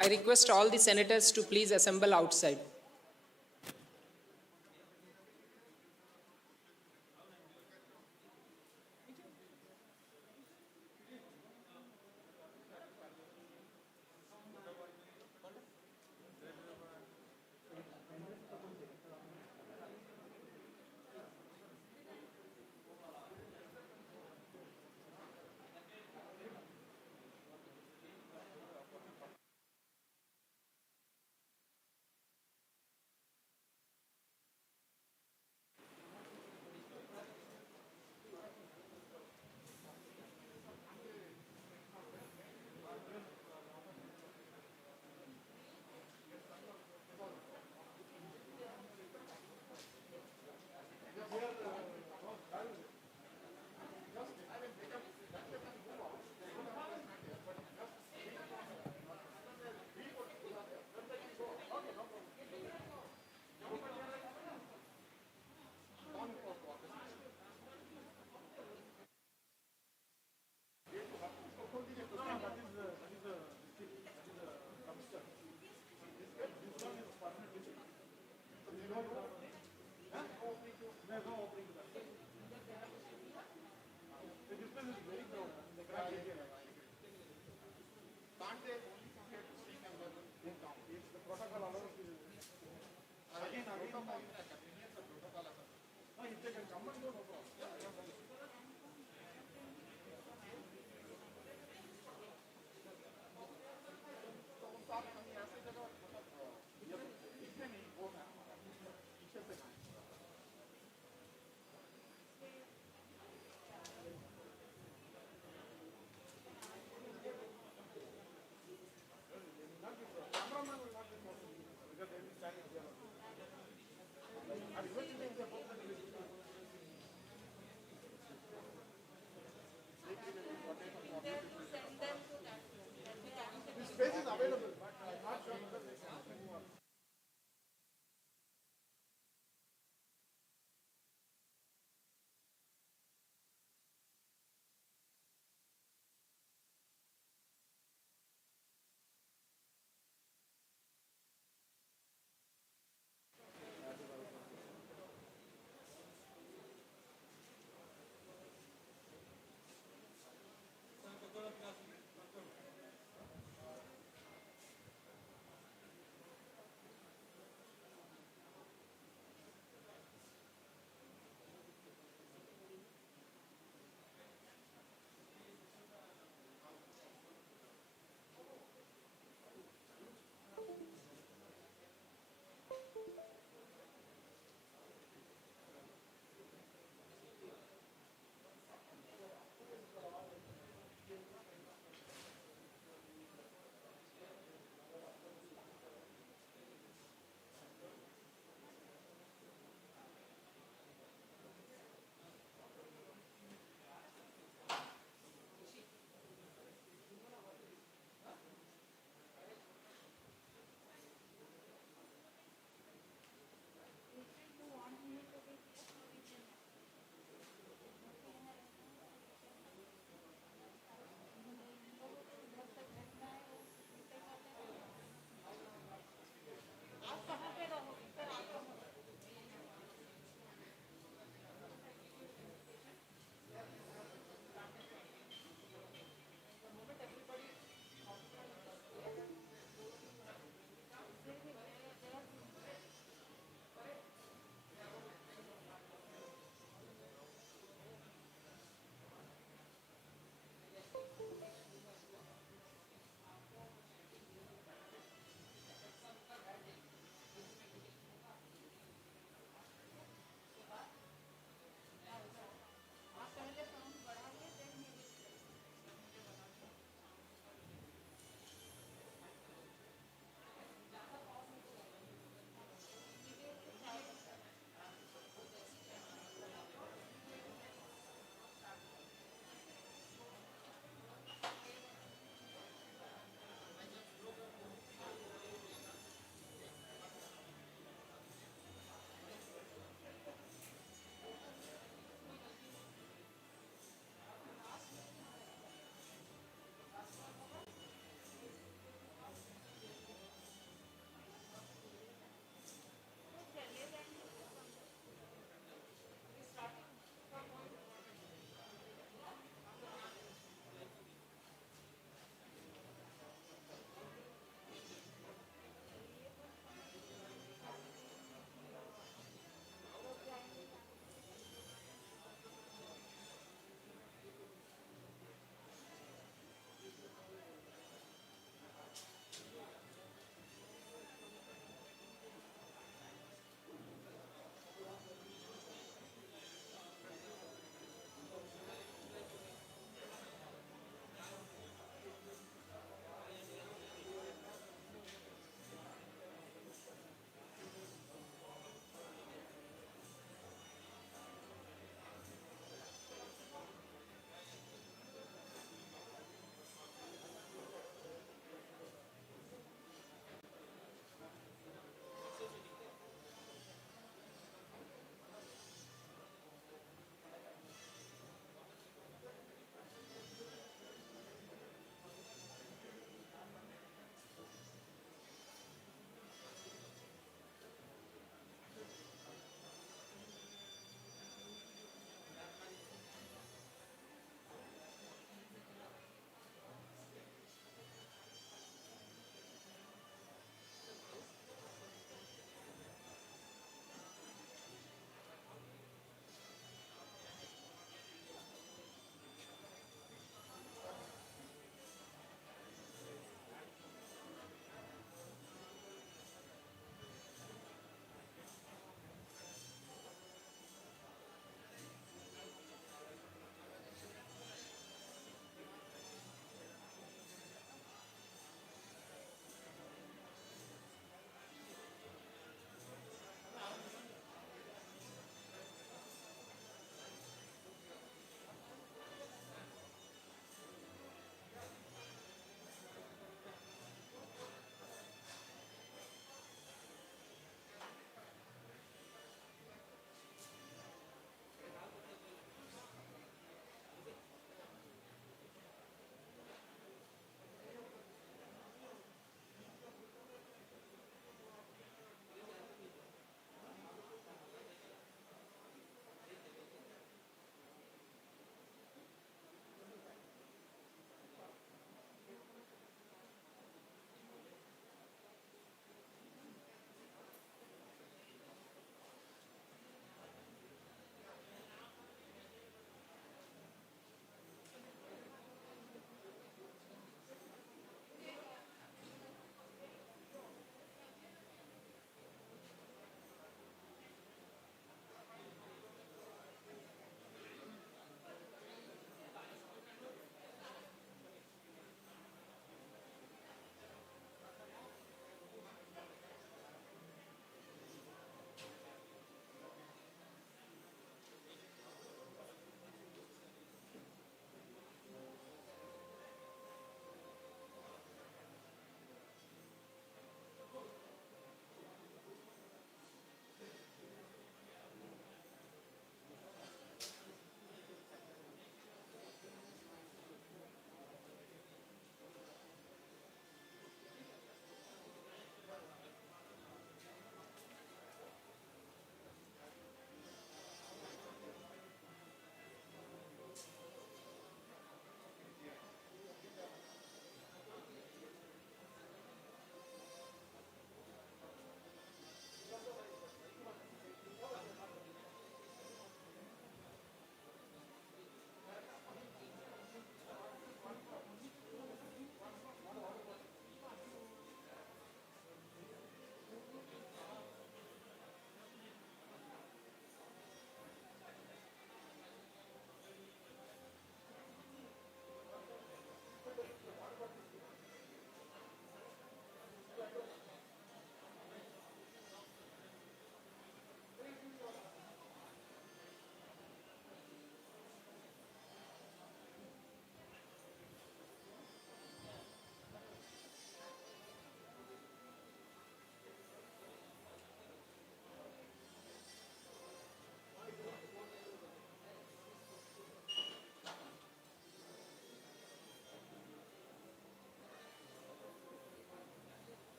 I request all the senators to please assemble outside.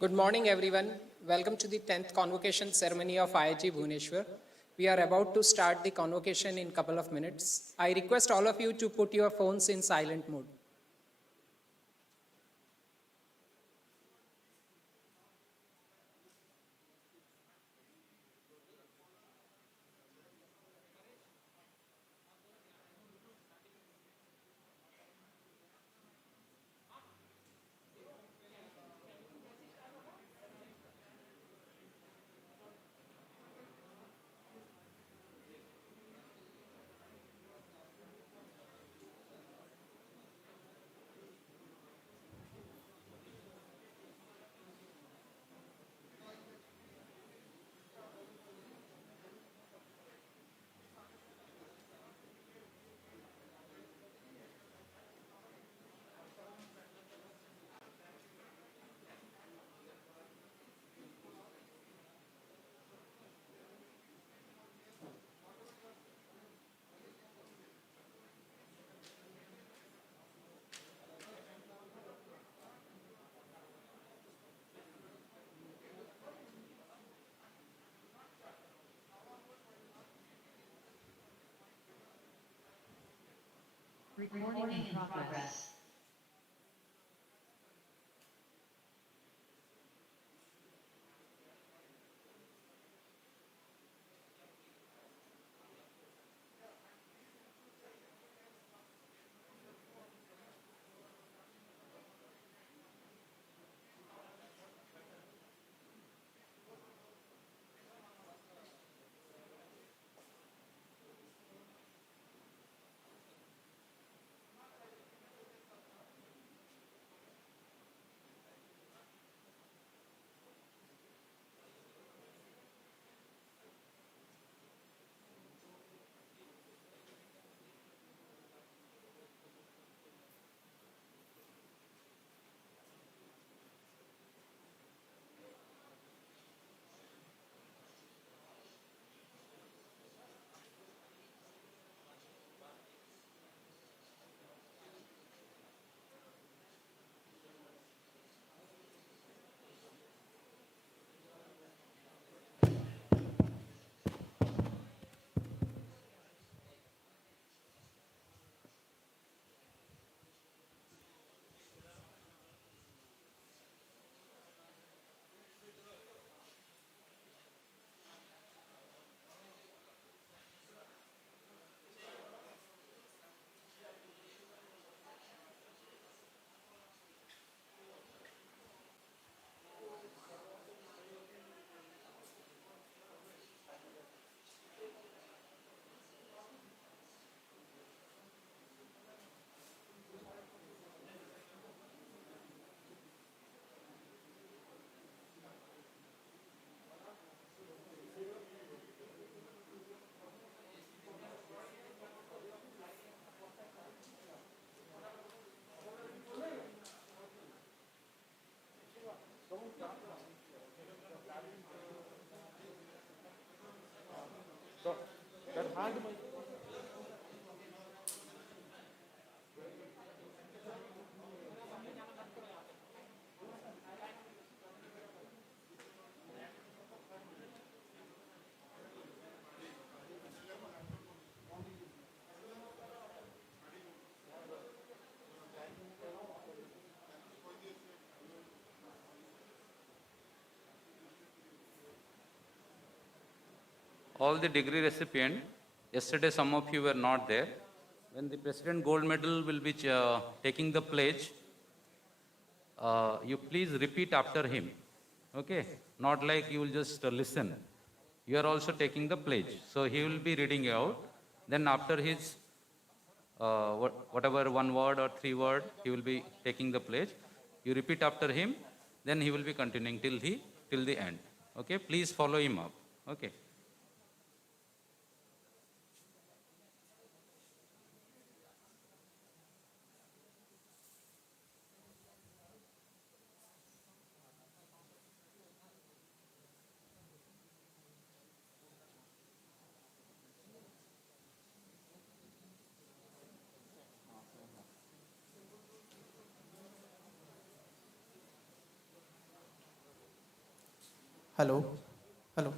Good morning, everyone. Welcome to the 10th convocation ceremony of IIT Bhubaneswar. We are about to start the convocation in a couple of minutes. I request all of you to put your phones in silent mode. Recording in progress. all the degree recipient, yesterday some of you were not there. When the President Gold Medal will be taking the pledge, you please repeat after him. Okay? Not like you will just listen. You are also taking the pledge. So he will be reading out. Then after his whatever 1 word or 3 word, he will be taking the pledge. You repeat after him. Then he will be continuing till the end. Okay? Please follow him up. Okay? Hello. Hello.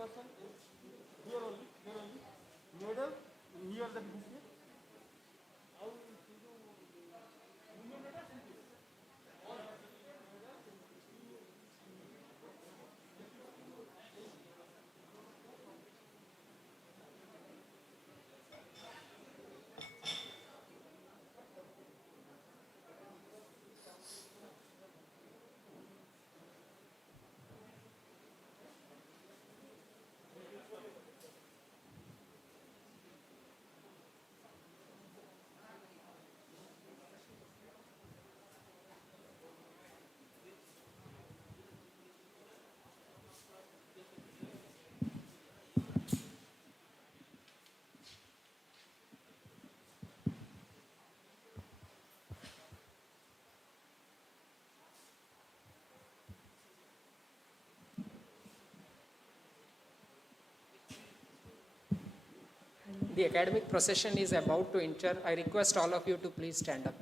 person is here only, middle, here the business. The academic procession is about to enter. I request all of you to please stand up.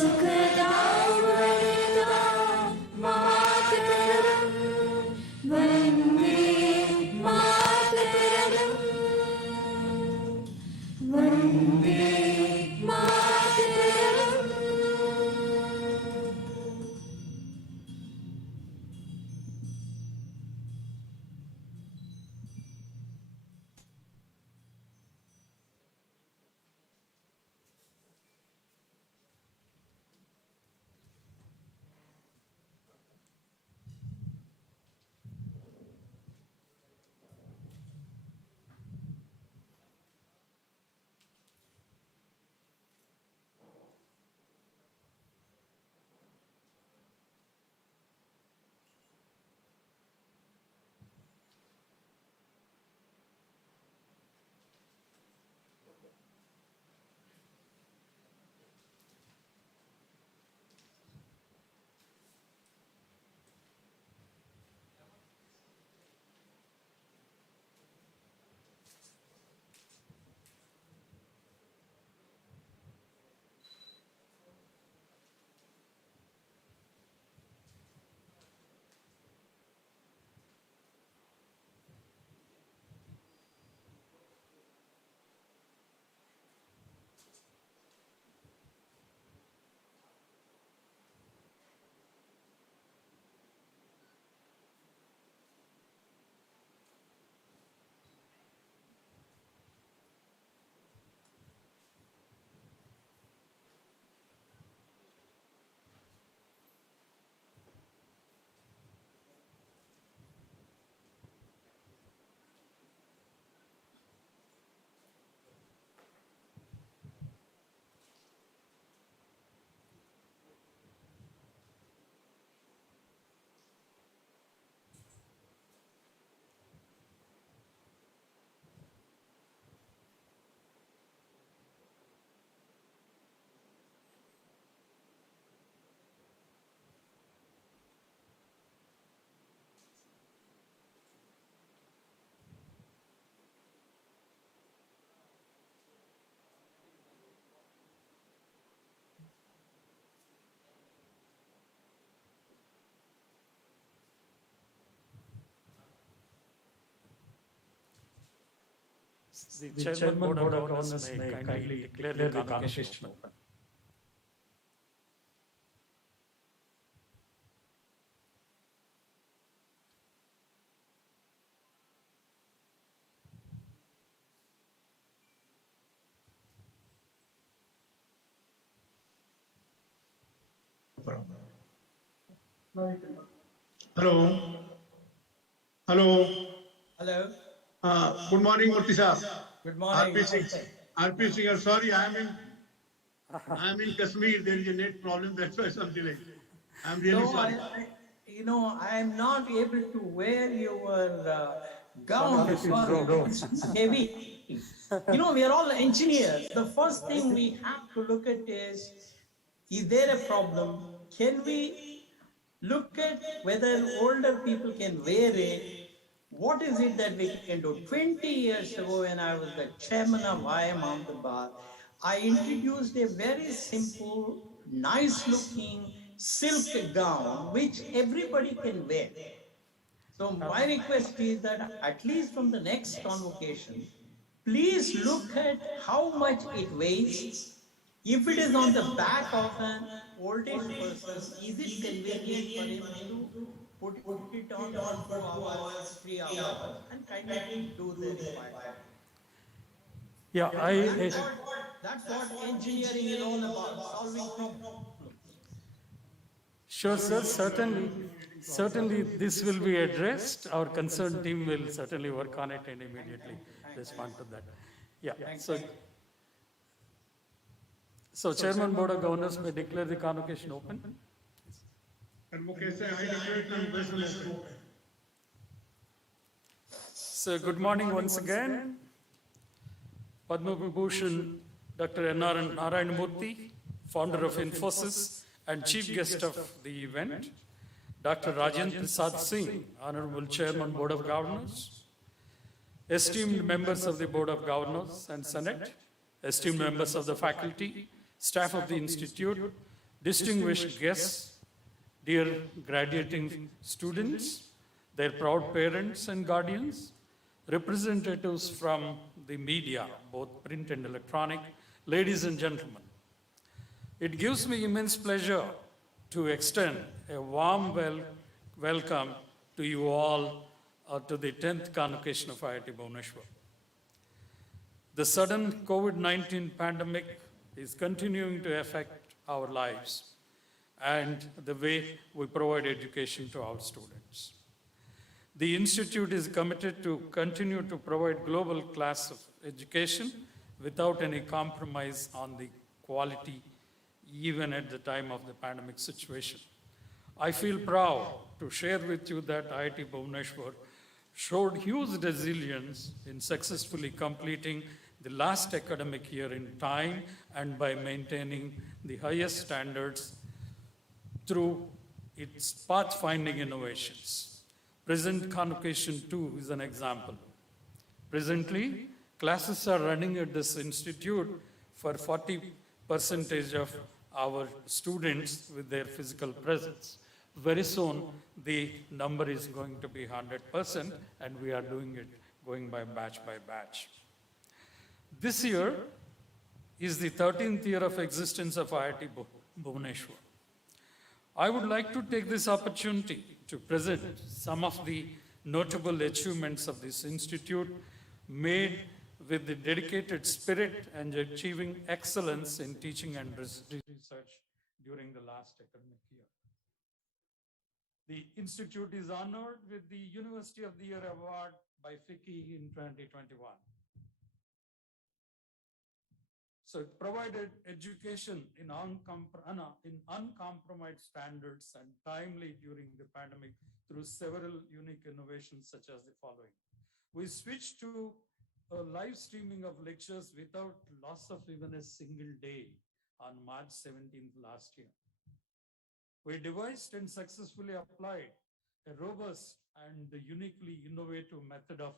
सुखदां वरदां मातरं वन्दे मातरं Vande Mataram The Chairman Board of Governors may kindly declare the convocation open. Hello. Hello. Hello. Good morning, Murthy Saab. Good morning. RP Singh, sorry, I am in Kashmir. There is a net problem. That's why some delay. I'm really No, sorry. I am not able to wear your gown because it's heavy. We are all engineers. The first thing we have to look at is there a problem? Can we look at whether older people can wear it? What is it that we can do? 20 years ago, when I was the chairman of IIM Ahmedabad, I introduced a very simple, nice-looking silk gown which everybody can wear. So my request is that at least from the next convocation, please look at how much it weighs. If it is on the back of an oldish person, is it convenient for him to put it on for 2 hours, 3 hours, and kindly do the required. Yeah, That's what engineering is all about, solving problems. sure, sir. Certainly, this will be addressed. Our concerned team will certainly work on it and immediately respond to that. Yeah. So, Chairman Board of Governors may declare the convocation open. Convocation, I declare convocation open. So, good morning once again. Padma Vibhushan Dr. N.R. Narayanamurthy, founder of Infosys and chief guest of the event. Dr. Rajendra Prasad Singh, Honorable Chairman Board of Governors. Esteemed members of the Board of Governors and Senate, esteemed members of the faculty, staff of the Institute, distinguished guests, dear graduating students, their proud parents and guardians, representatives from the media, both print and electronic, ladies and gentlemen. It gives me immense pleasure to extend a warm welcome to you all to the 10th Convocation of IIT Bhubaneswar. The sudden COVID-19 pandemic is continuing to affect our lives and the way we provide education to our students. The Institute is committed to continue to provide global class of education without any compromise on the quality, even at the time of the pandemic situation. I feel proud to share with you that IIT Bhubaneswar showed huge resilience in successfully completing the last academic year in time and by maintaining the highest standards through its pathfinding innovations. Present Convocation 2 is an example. Presently, classes are running at this institute for 40% of our students with their physical presence. Very soon, the number is going to be 100%, and we are doing it going by batch. This year is the 13th year of existence of IIT Bhubaneswar. I would like to take this opportunity to present some of the notable achievements of this institute made with the dedicated spirit and achieving excellence in teaching and research during the last academic year. The institute is honored with the University of the Year Award by FICCI in 2021. So it provided education in uncompromised standards and timely during the pandemic through several unique innovations such as the following. We switched to a live streaming of lectures without loss of even a single day on March 17th last year. We devised and successfully applied a robust and uniquely innovative method of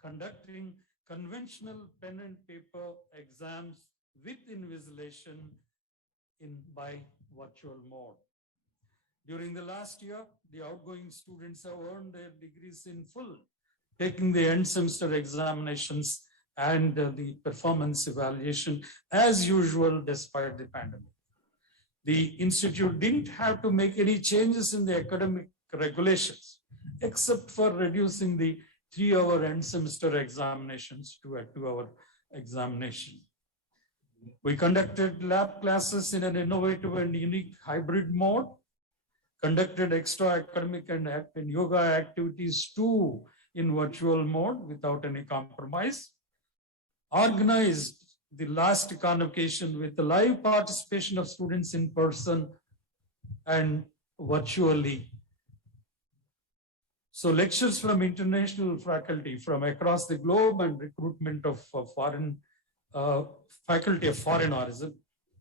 conducting conventional pen and paper exams with invigilation by virtual mode. During the last year, the outgoing students have earned their degrees in full, taking the end semester examinations and the performance evaluation as usual despite the pandemic. The institute didn't have to make any changes in the academic regulations, except for reducing the 3-hour end semester examinations to a 2-hour examination. We conducted lab classes in an innovative and unique hybrid mode, conducted extra academic and yoga activities too in virtual mode without any compromise, organized the last convocation with the live participation of students in person and virtually. So lectures from international faculty from across the globe and recruitment of foreign faculty of foreign origin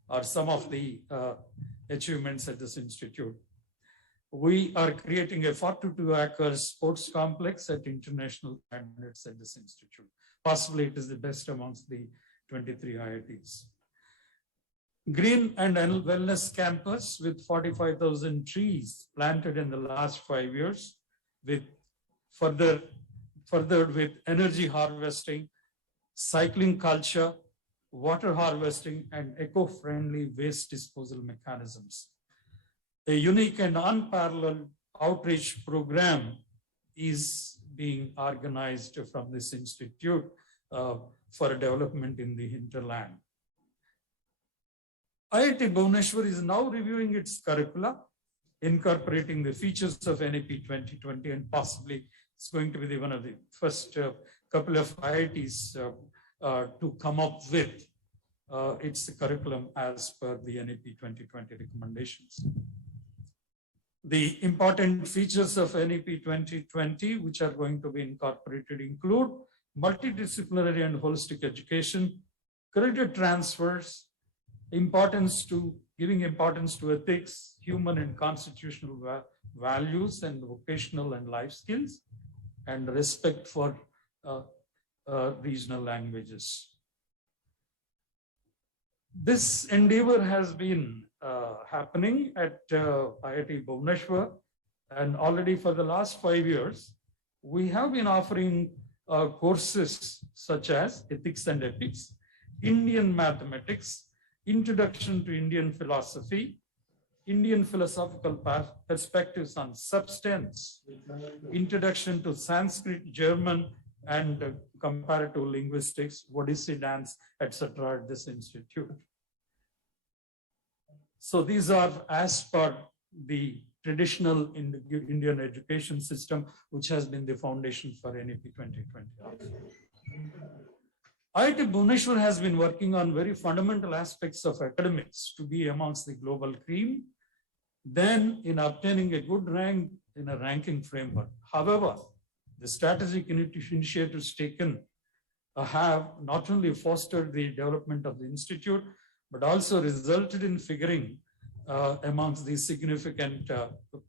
are some of the achievements at this institute. We are creating a 42-acre sports complex at international standards at this institute. Possibly it is the best amongst the 23 IITs. Green and wellness campus with 45,000 trees planted in the last 5 years, with furthered with energy harvesting, cycling culture, water harvesting, and eco-friendly waste disposal mechanisms. A unique and unparalleled outreach program is being organized from this institute for development in the hinterland. IIT Bhubaneswar is now reviewing its curricula, incorporating the features of NAP 2020, and possibly it's going to be one of the first couple of IITs to come up with its curriculum as per the NAP 2020 recommendations. The important features of NAP 2020, which are going to be incorporated, include multidisciplinary and holistic education, credit transfers, giving importance to ethics, human and constitutional values, and vocational and life skills, and respect for regional languages. This endeavor has been happening at IIT Bhubaneswar, and already for the last 5 years, we have been offering courses such as Ethics and Ethics, Indian Mathematics, Introduction to Indian Philosophy, Indian Philosophical Perspectives on Substance, Introduction to Sanskrit, German, and Comparative Linguistics, Odissi Dance, etc. at this institute. So these are as per the traditional Indian education system, which has been the foundation for NEP 2020. IIT Bhubaneswar has been working on very fundamental aspects of academics to be amongst the global cream, then in obtaining a good rank in a ranking framework. However, the strategic initiatives taken have not only fostered the development of the institute, but also resulted in figuring amongst these significant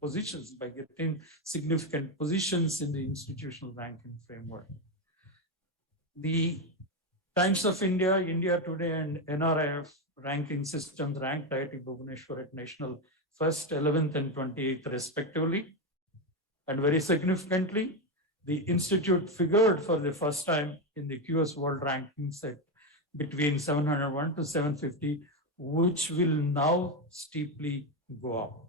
positions by getting significant positions in the institutional ranking framework. The Times of India, India Today, and NRIF ranking systems ranked IIT Bhubaneswar at national 1st, 11th, and 28th respectively. And very significantly, the institute figured for the first time in the QS World Rankings at between 701 to 750, which will now steeply go up.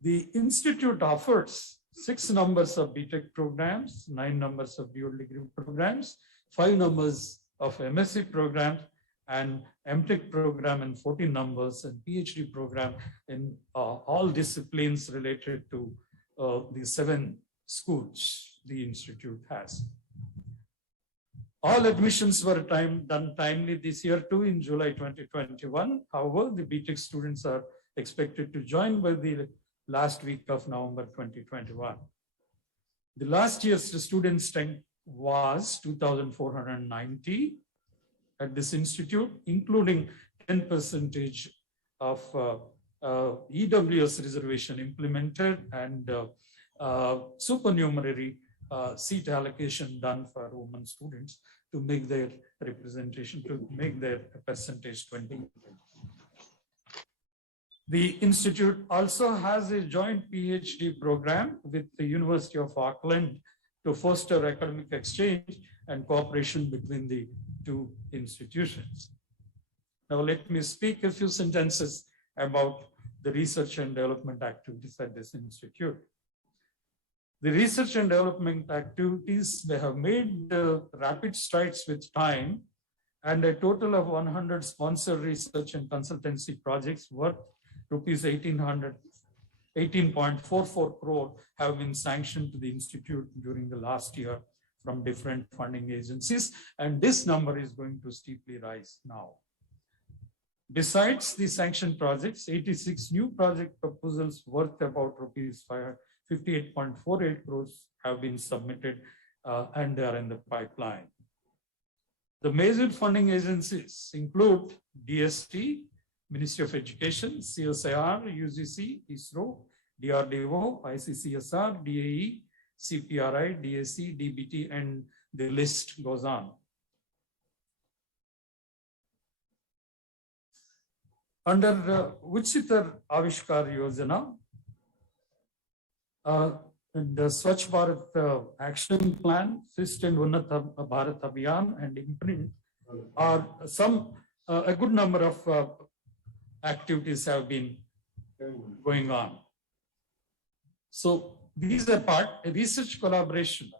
The institute offers 6 numbers of BTech programs, 9 numbers of dual degree programs, 5 numbers of MSc programs, and MTech program, and 14 numbers, and PhD program in all disciplines related to the 7 schools the institute has. All admissions were done timely this year too, in July 2021. However, the BTech students are expected to join by the last week of November 2021. The last year's student strength was 2,490 at this institute, including 10% of EWS reservation implemented and supernumerary seat allocation done for women students to make their representation, to make their percentage 20. The institute also has a joint PhD program with the University of Auckland to foster academic exchange and cooperation between the 2 institutions. Now let me speak a few sentences about the research and development activities at this institute. The research and development activities, they have made rapid strides with time, and a total of 100 sponsored research and consultancy projects worth rupees 18.44 crore have been sanctioned to the institute during the last year from different funding agencies, and this number is going to steeply rise now. Besides the sanctioned projects, 86 new project proposals worth about rupees 58.48 crores have been submitted and they are in the pipeline. The major funding agencies include DST, Ministry of Education, CSIR, UGC, ISRO, DRDO, ICCSR, DAE, CPRI, DAC, DBT, and the list goes on. Under Uchitar Avishkar Yojana, the Swachh Bharat Action Plan, Fist and Unnat Bharat Abhiyan, and Imprint are a good number of activities have been going on. So these are part, a research collaboration,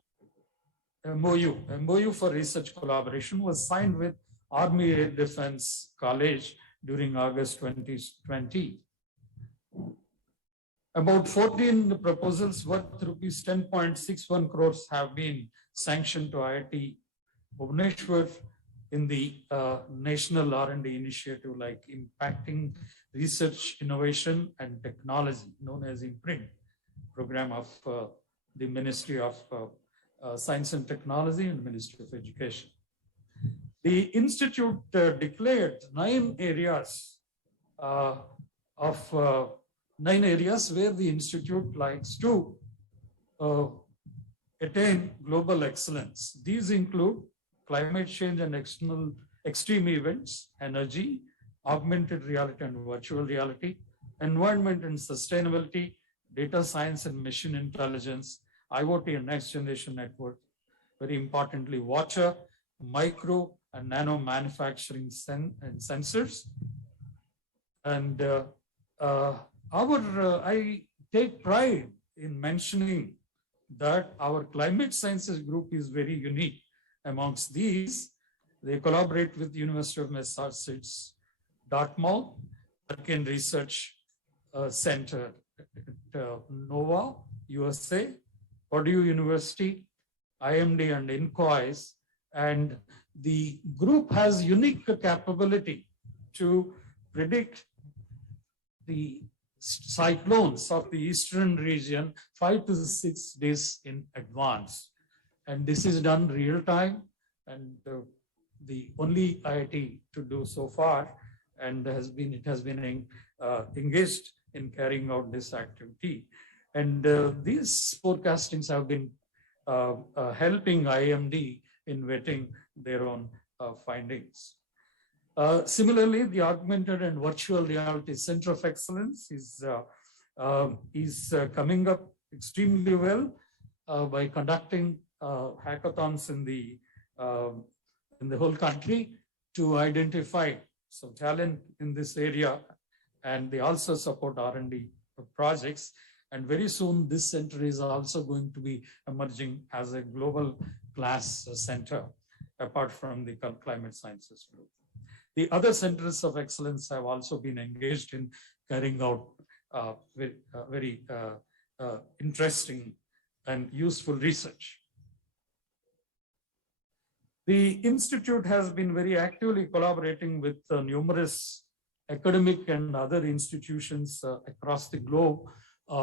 MOU for research collaboration was signed with Army Air Defense College during August 2020. About 14 proposals worth rupees 10.61 crores have been sanctioned to IIT Bhubaneswar in the National R&D initiative, like impacting research, innovation, and technology, known as Imprint program of the Ministry of Science and Technology and Ministry of Education. The institute declared 9 areas where the institute likes to attain global excellence. These include climate change and extreme events, energy, augmented reality and virtual reality, environment and sustainability, data science and machine intelligence, IoT and next generation network, very importantly, water, micro and nano manufacturing and sensors. And I take pride in mentioning that our climate sciences group is very unique. Amongst these, they collaborate with the University of Massachusetts, Dartmouth, American Research Center at NOVA, USA, Purdue University, IMD and INCOIS, and the group has unique capability to predict the cyclones of the eastern region 5 to 6 days in advance. And this is done real time, and the only IIT to do so far, and it has been engaged in carrying out this activity. And these forecastings have been helping IMD in vetting their own findings. Similarly, the Augmented and Virtual Reality Center of Excellence is coming up extremely well by conducting hackathons in the whole country to identify some talent in this area, and they also support R&D projects. And very soon, this center is also going to be emerging as a global class center, apart from the climate sciences group. The other centers of excellence have also been engaged in carrying out very interesting and useful research. The Institute has been very actively collaborating with numerous academic and other institutions across the globe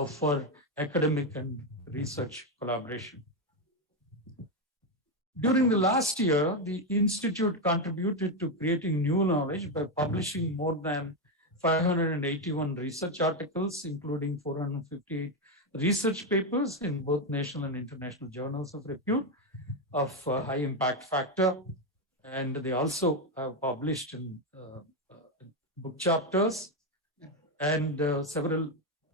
for academic and research collaboration. During the last year, the Institute contributed to creating new knowledge by publishing more than 581 research articles, including 458 research papers in both national and international journals of repute of high impact factor. And they also have published in book chapters and several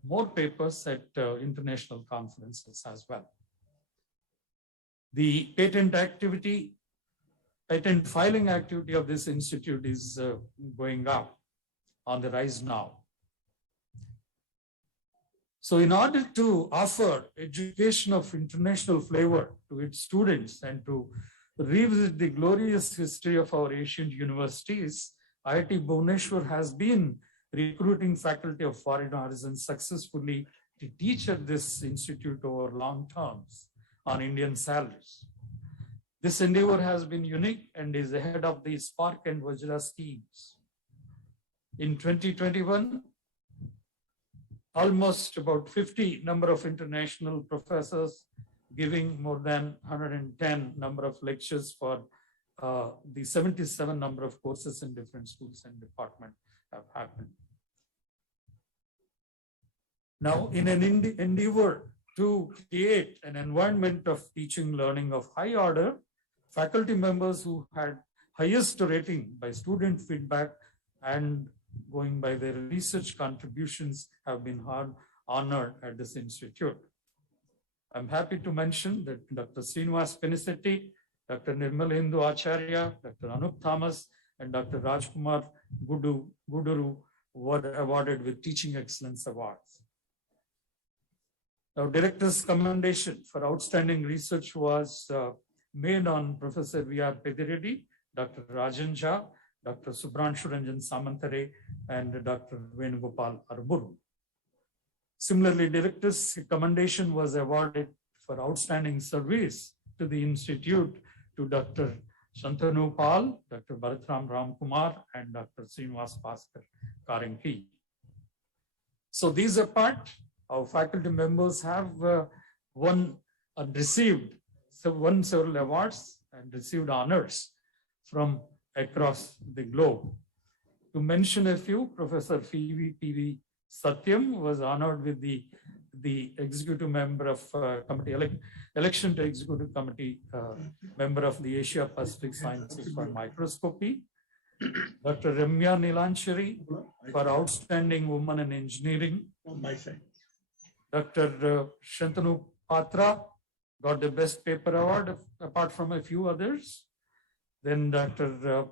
more papers at international conferences as well. The patent filing activity of this institute is going up, on the rise now. So in order to offer education of international flavor to its students and to revisit the glorious history of our ancient universities, IIT Bhubaneswar has been recruiting faculty of foreign origin successfully to teach at this institute over long terms on Indian salaries. This endeavor has been unique and is ahead of the Spark and Vajra schemes. In 2021, almost about 50 number of international professors giving more than 110 number of lectures for the 77 number of courses in different schools and departments have happened. Now, in an endeavor to create an environment of teaching learning of high order, faculty members who had highest rating by student feedback and going by their research contributions have been honored at this institute. I'm happy to mention that Dr. Srinivas Penisetti, Dr. Nirmalendu Acharya, Dr. Anup Thomas, and Dr. Rajkumar Guduru were awarded with Teaching Excellence Awards. Now, Director's commendation for outstanding research was made on Professor V.R. Pedireddy, Dr. Rajan Jha, Dr. Subhranshu Ranjan Samantare, and Dr. Venugopal Arburu. Similarly, Director's commendation was awarded for outstanding service to the Institute to Dr. Shantanu Pal, Dr. Bharatram Ramkumar, and Dr. Srinivas Bhaskar Karanki. So these apart, our faculty members have received several awards and received honors from across the globe. To mention a few, Professor P.V. Satyam was honored with the executive member of committee, election to executive committee member of the Asia Pacific Sciences for Microscopy. Dr. Ramya Nilanchari for Outstanding Woman in Engineering. From my side. Dr. Shantanu Patra got the Best Paper Award, apart from a few others. Then Dr.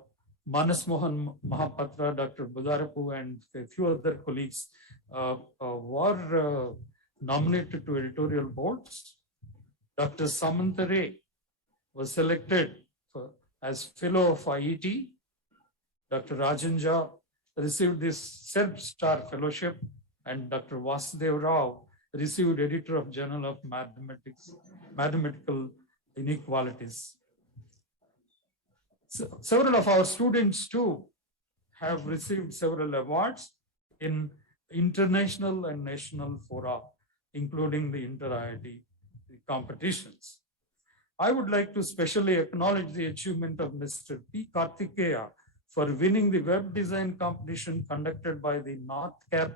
Manas Mohan Mahapatra, Dr. Budarapu, and a few other colleagues were nominated to editorial boards. Dr. Samantha Ray was selected as Fellow of IIT. Dr. Rajan Jha received this Serb Star Fellowship, and Dr. Vasudev Rao received Editor of Journal of Mathematical Inequalities. So, several of our students too have received several awards in international and national fora, including the inter-IIT competitions. I would like to specially acknowledge the achievement of Mr. P. Karthikeya for winning the web design competition conducted by the North Cap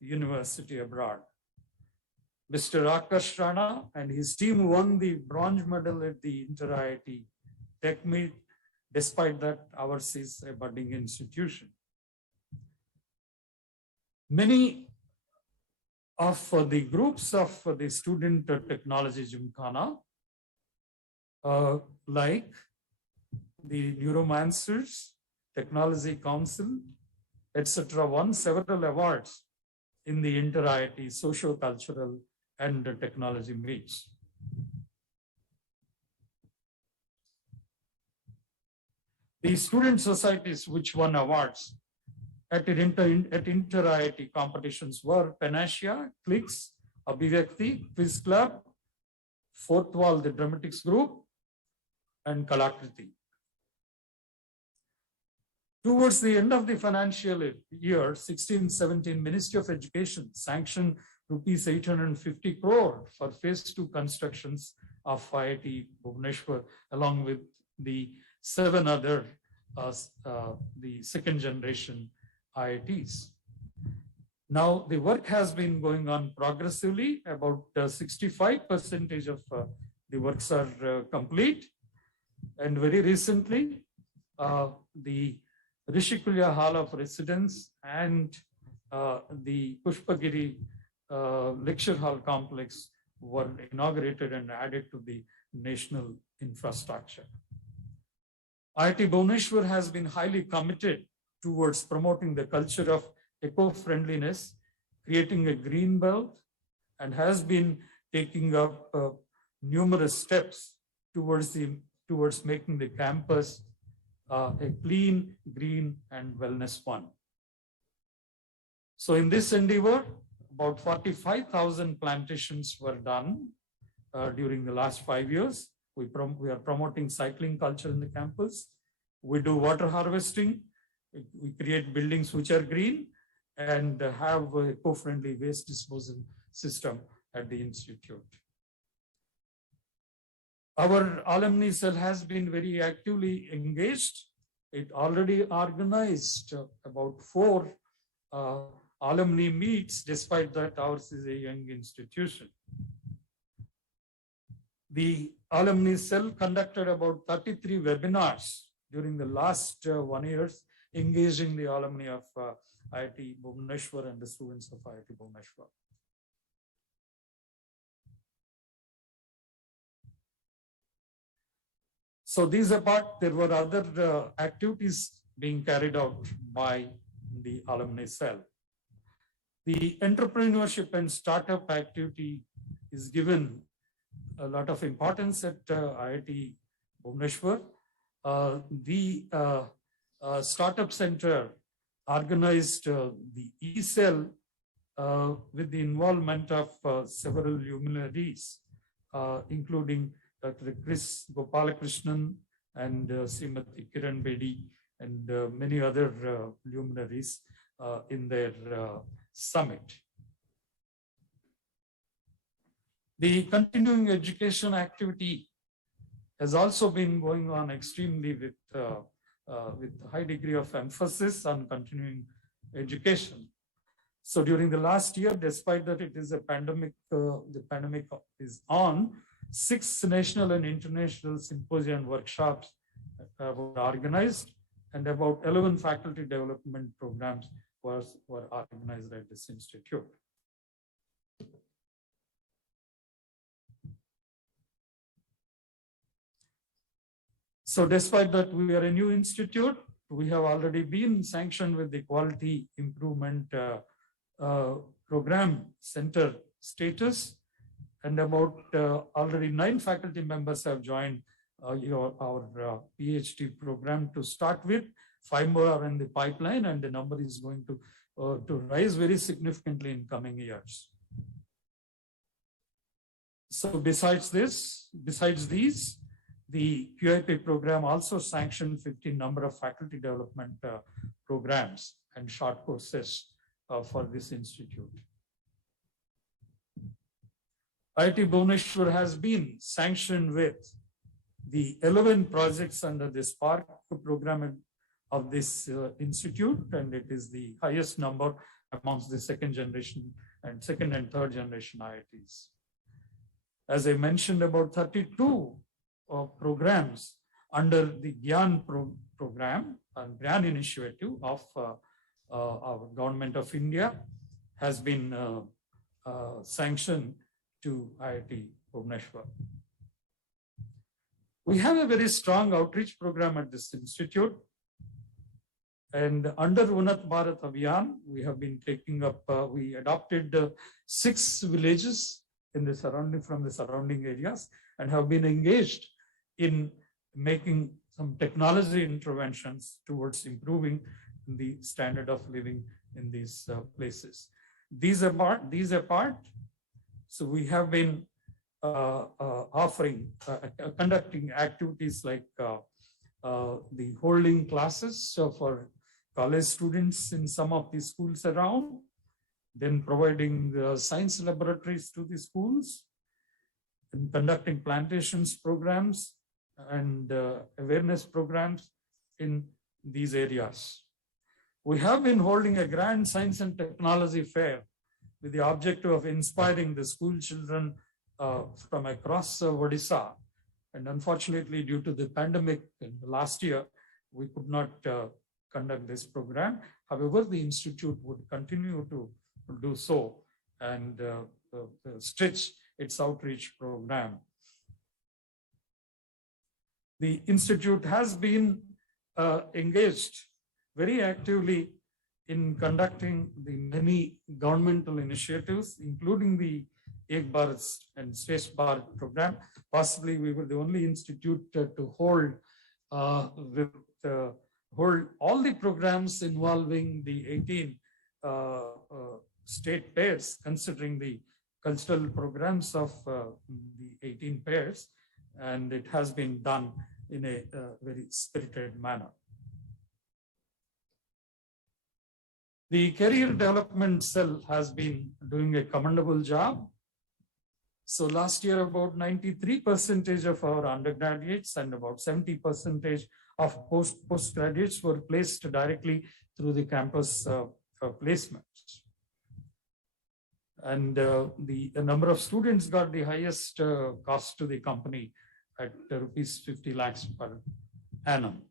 University abroad. Mr. Akash Rana and his team won the bronze medal at the Inter-IIT Tech Meet. Despite that, ours is a budding institution. Many of the groups of the Student Technology Gymkhana, like the Neuromancers, Technology Council, etc., won several awards in the Inter-IIT socio-cultural and technology meets. The student societies which won awards at Inter-IIT competitions were Panacea, Clicks, Abhivyakti, Quiz Club, Fourth Wall, the Dramatics Group, and Kalakriti. Towards the end of the financial year 16-17, Ministry of Education sanctioned rupees 850 crore for phase 2 constructions of IIT Bhubaneswar, along with the 7 other the second generation IITs. Now the work has been going on progressively. About 65% of the works are complete, and very recently the Rishikulya Hall of Residence and the Pushpagiri Lecture Hall complex were inaugurated and added to the national infrastructure. IIT Bhubaneswar has been highly committed towards promoting the culture of eco-friendliness, creating a green belt, and has been taking up numerous steps towards making the campus a clean, green, and wellness one. So in this endeavor, about 45,000 plantations were done during the last 5 years. We are promoting cycling culture in the campus. We do water harvesting. We create buildings which are green and have a eco-friendly waste disposal system at the institute. Our alumni cell has been very actively engaged. It already organized about 4 alumni meets, despite that ours is a young institution. The alumni cell conducted about 33 webinars during the last 1 year, engaging the alumni of IIT Bhubaneswar and the students of IIT Bhubaneswar. So these apart, there were other activities being carried out by the alumni cell. The entrepreneurship and startup activity is given a lot of importance at IIT Bhubaneswar. The Startup Center organized the e-cell with the involvement of several luminaries, including Dr. Chris Gopalakrishnan and Srimati Kiran Bedi and many other luminaries in their summit. The continuing education activity has also been going on extremely with high degree of emphasis on continuing education. So during the last year, despite that it is a pandemic, the pandemic is on, 6 national and international symposia and workshops were organized, and about 11 faculty development programs were organized at this institute. So despite that we are a new institute, we have already been sanctioned with the quality improvement program center status, and about already 9 faculty members have joined our PhD program to start with. 5 more are in the pipeline, and the number is going to rise very significantly in coming years. So besides these, the QIP program also sanctioned 15 number of faculty development programs and short courses for this institute. IIT Bhubaneswar has been sanctioned with the 11 projects under the Spark program of this institute, and it is the highest number amongst the second and third generation IITs. As I mentioned, about 32 programs under the GYAN program and GYAN initiative of our government of India has been sanctioned to IIT Bhubaneswar. We have a very strong outreach program at this institute, and under Unnat Bharat Abhiyan, we have been taking up, we adopted 6 villages in the from the surrounding areas, and have been engaged in making some technology interventions towards improving the standard of living in these places. These apart, so we have been conducting activities like the holding classes for college students in some of the schools around, then providing science laboratories to the schools, and conducting plantations programs and awareness programs in these areas. We have been holding a grand science and technology fair with the objective of inspiring the school children from across Odisha. And unfortunately, due to the pandemic in the last year, we could not conduct this program. However, the institute would continue to do so and stretch its outreach program. The institute has been engaged very actively in conducting the many governmental initiatives, including the Ek Bharat and Shresth Bharat program. Possibly we were the only institute to hold all the programs involving the 18 state pairs, considering the cultural programs of the 18 pairs, and it has been done in a very spirited manner. The career development cell has been doing a commendable job. So last year, about 93% of our undergraduates and about 70% of postgraduates were placed directly through the campus placements. And the number of students got the highest cost to the company at rupees 50 lakhs per annum.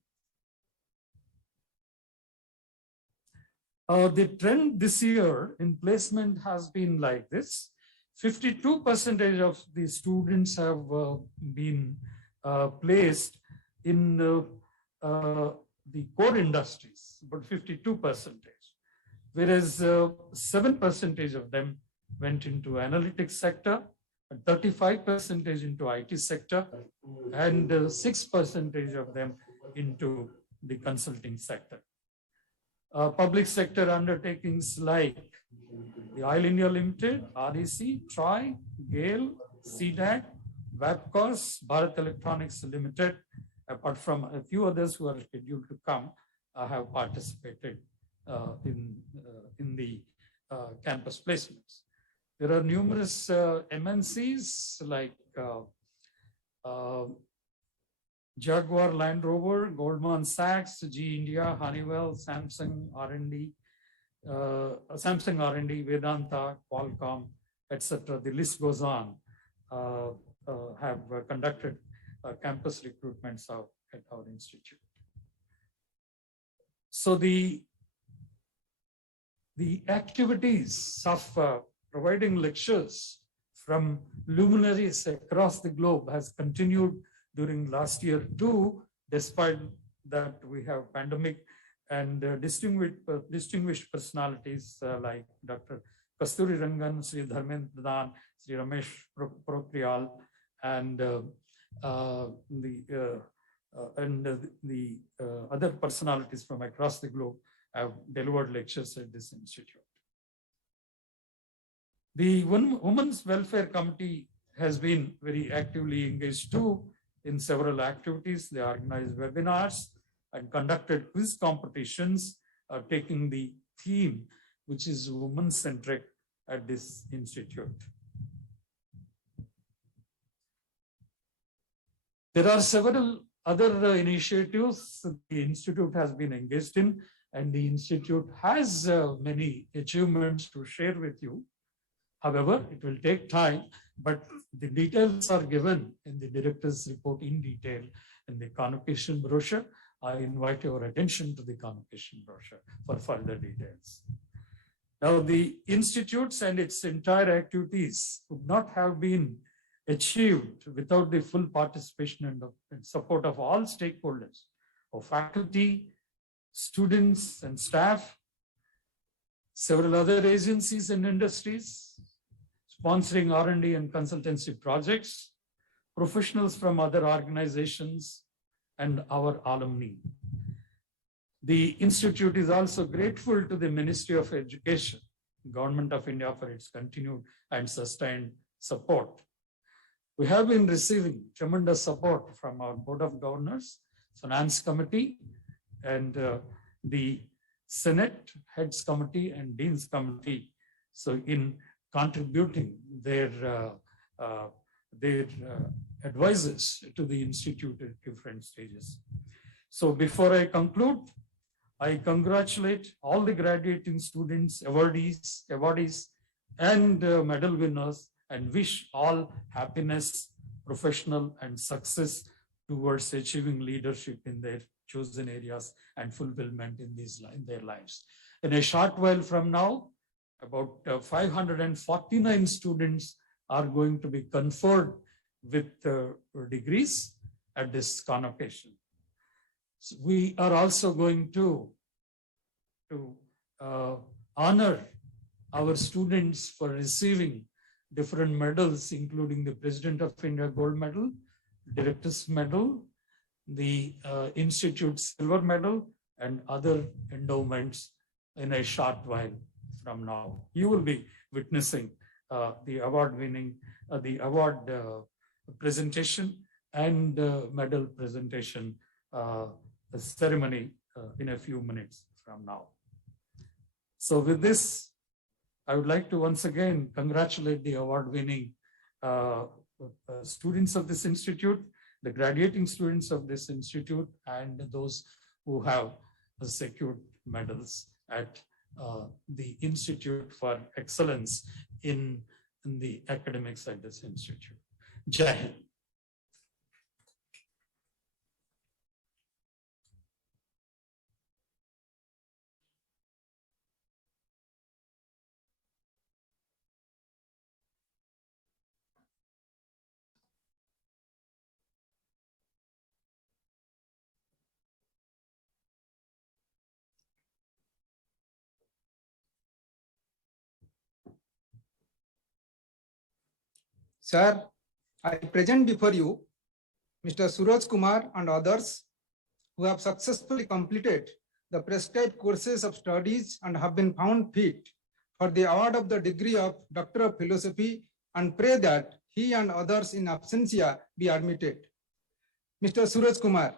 The trend this year in placement has been like this. 52% of the students have been placed in the core industries, but 52%, whereas 7% of them went into analytics sector, 35% into IT sector, and 6% of them into the consulting sector. Public sector undertakings like the Oil India Limited, REC, TROY, GAIL, CDAC, Wabcos, Bharat Electronics Limited, apart from a few others who are scheduled to come, have participated in the campus placements. There are numerous MNCs like Jaguar Land Rover, Goldman Sachs, GE India, Honeywell, Samsung R&D, Vedanta, Qualcomm, etc. The list goes on, have conducted campus recruitments at our institute. So the activities of providing lectures from luminaries across the globe has continued during last year too, despite that we have pandemic, and distinguished personalities like Dr. Kasturi Rangan, Sri Dharmendra Pradhan, Sri Ramesh Pokhriyal, and the other personalities from across the globe have delivered lectures at this institute. The Women's Welfare Committee has been very actively engaged too in several activities. They organized webinars and conducted quiz competitions, taking the theme, which is woman-centric at this institute. There are several other initiatives the institute has been engaged in, and the institute has many achievements to share with you. However, it will take time, but the details are given in the director's report in detail in the convocation brochure. I invite your attention to the convocation brochure for further details. Now, the institutes and its entire activities would not have been achieved without the full participation and support of all stakeholders, of faculty, students and staff, several other agencies and industries, sponsoring R&D and consultancy projects, professionals from other organizations, and our alumni. The institute is also grateful to the Ministry of Education, Government of India, for its continued and sustained support. We have been receiving tremendous support from our Board of Governors, Finance Committee, and the Senate Heads Committee and Dean's Committee. So in contributing their advices to the institute at different stages. So before I conclude, I congratulate all the graduating students, awardees, and medal winners, and wish all happiness, professional, and success towards achieving leadership in their chosen areas and fulfillment in their lives. In a short while from now, about 549 students are going to be conferred with degrees at this convocation. So we are also going to honor our students for receiving different medals, including the President of India Gold Medal, Director's Medal, the Institute Silver Medal, and other endowments in a short while from now. You will be witnessing the award presentation and medal presentation ceremony in a few minutes from now. So with this, I would like to once again congratulate the award-winning students of this institute, the graduating students of this institute, and those who have secured medals at the Institute for Excellence in the academics at this institute. Jai Hind. Sir, I present before you Mr. Suraj Kumar and others who have successfully completed the prescribed courses of studies and have been found fit for the award of the degree of Doctor of Philosophy, and pray that he and others in absentia be admitted. Mr. Suraj Kumar.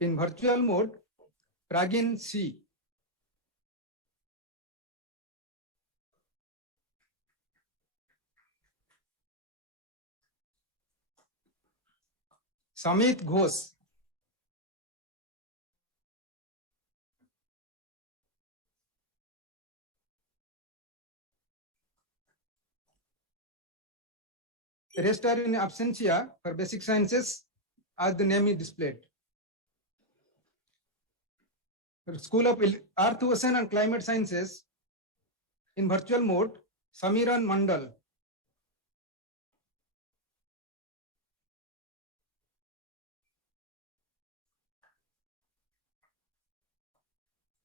In virtual mode, Pragin C. Samit Ghosh. Rest are in absentia for basic sciences as the name is displayed. For School of Earth, Ocean and Climate Sciences in virtual mode, Samiran Mandal.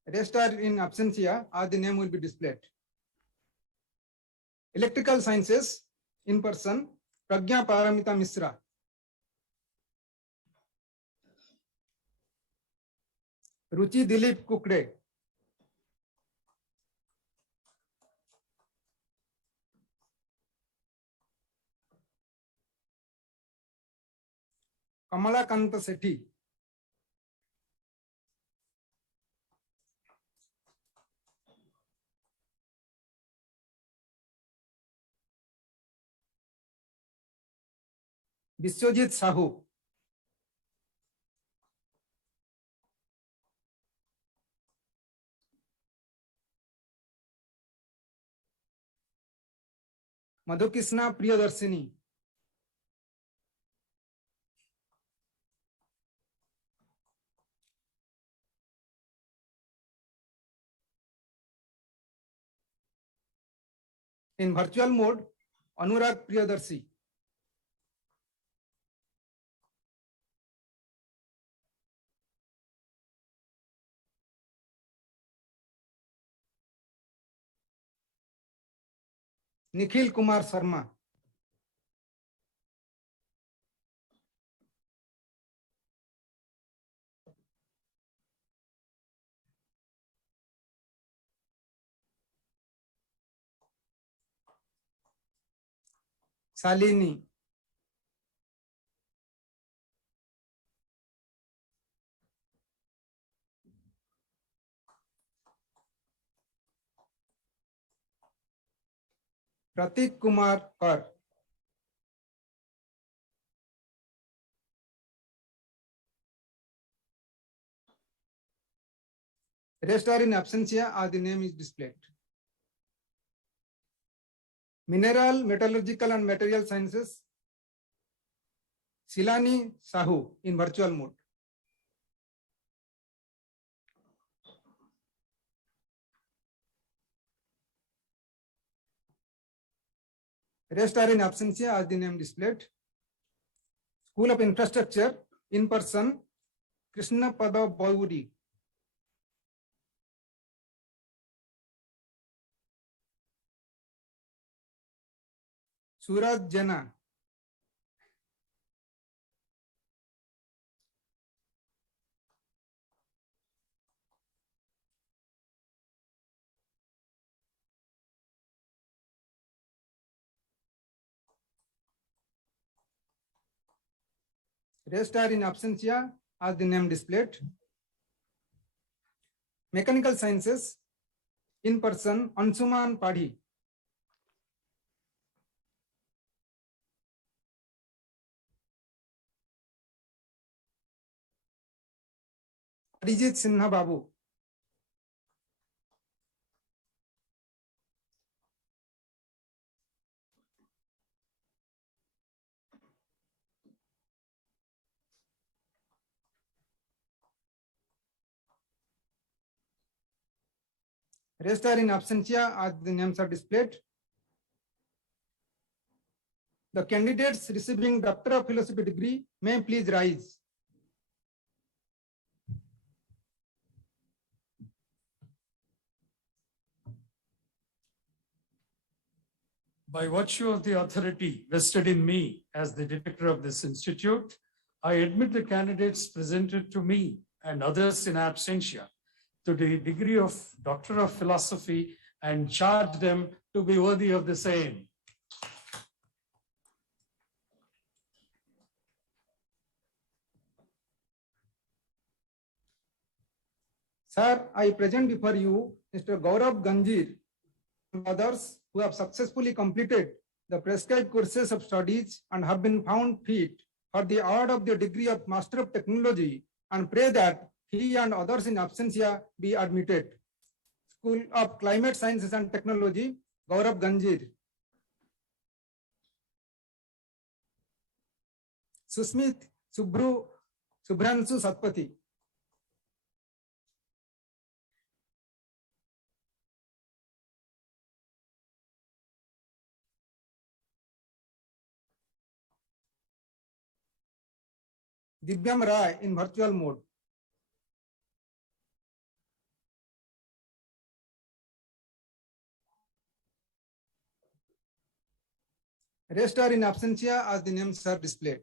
Rest are in absentia as the name will be displayed. Electrical Sciences in person, Pragya Paramita Misra. Ruchi Dilip Kukre. Kamala Kanta Sethi. Biswajit Sahu. Madhukishna Priyadarshini. In virtual mode, Anurag Priyadarshi. Nikhil Kumar Sharma. Salini. Pratik Kumar Kar. Rest are in absentia as the name is displayed. Mineral, Metallurgical and Material Sciences, Silani Sahu in virtual mode. Rest are in absentia as the name displayed. School of Infrastructure in person, Krishna Pada Bauri. Suraj Jana. Rest are in absentia as the name displayed. Mechanical Sciences in person, Ansuman Padhi. Arijit Sinha Babu. Rest are in absentia as the names are displayed. The candidates receiving Doctor of Philosophy degree may please rise. By virtue of the authority vested in me as the director of this institute, I admit the candidates presented to me and others in absentia to the degree of Doctor of Philosophy and charge them to be worthy of the same. Sir, I present before you Mr. Gaurav Ganjir and others who have successfully completed the prescribed courses of studies and have been found fit for the award of the degree of Master of Technology, and pray that he and others in absentia be admitted. School of Climate Sciences and Technology, Gaurav Ganjir. Susmit Subhranshu Satpathy. Divyam Rai in virtual mode. Rest are in absentia as the names are displayed.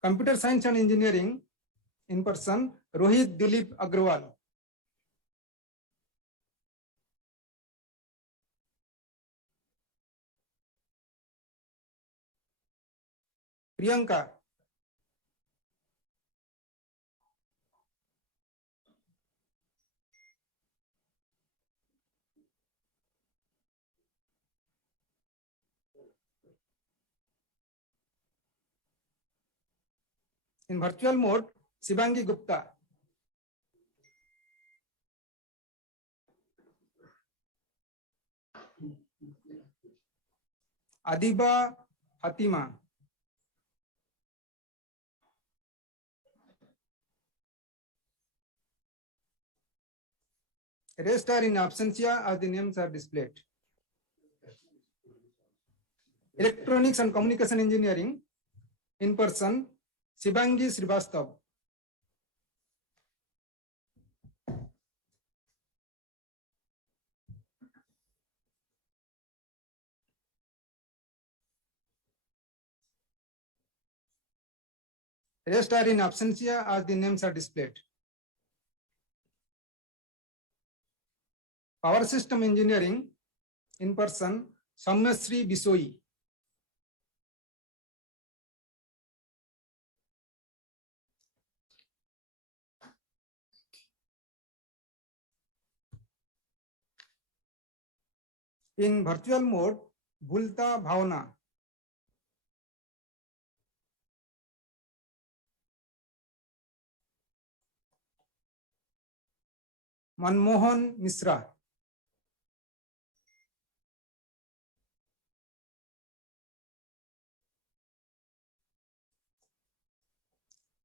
Computer Science and Engineering in person, Rohit Dilip Agrawal. Priyanka. In virtual mode, Shivangi Gupta. Adiba Fatima. Rest are in absentia as the names are displayed. Electronics and Communication Engineering in person, Shivangi Srivastav. Rest are in absentia as the names are displayed. Power System Engineering in person, Samyasri Bisoi. In virtual mode, Bhulta Bhavna. Manmohan Misra.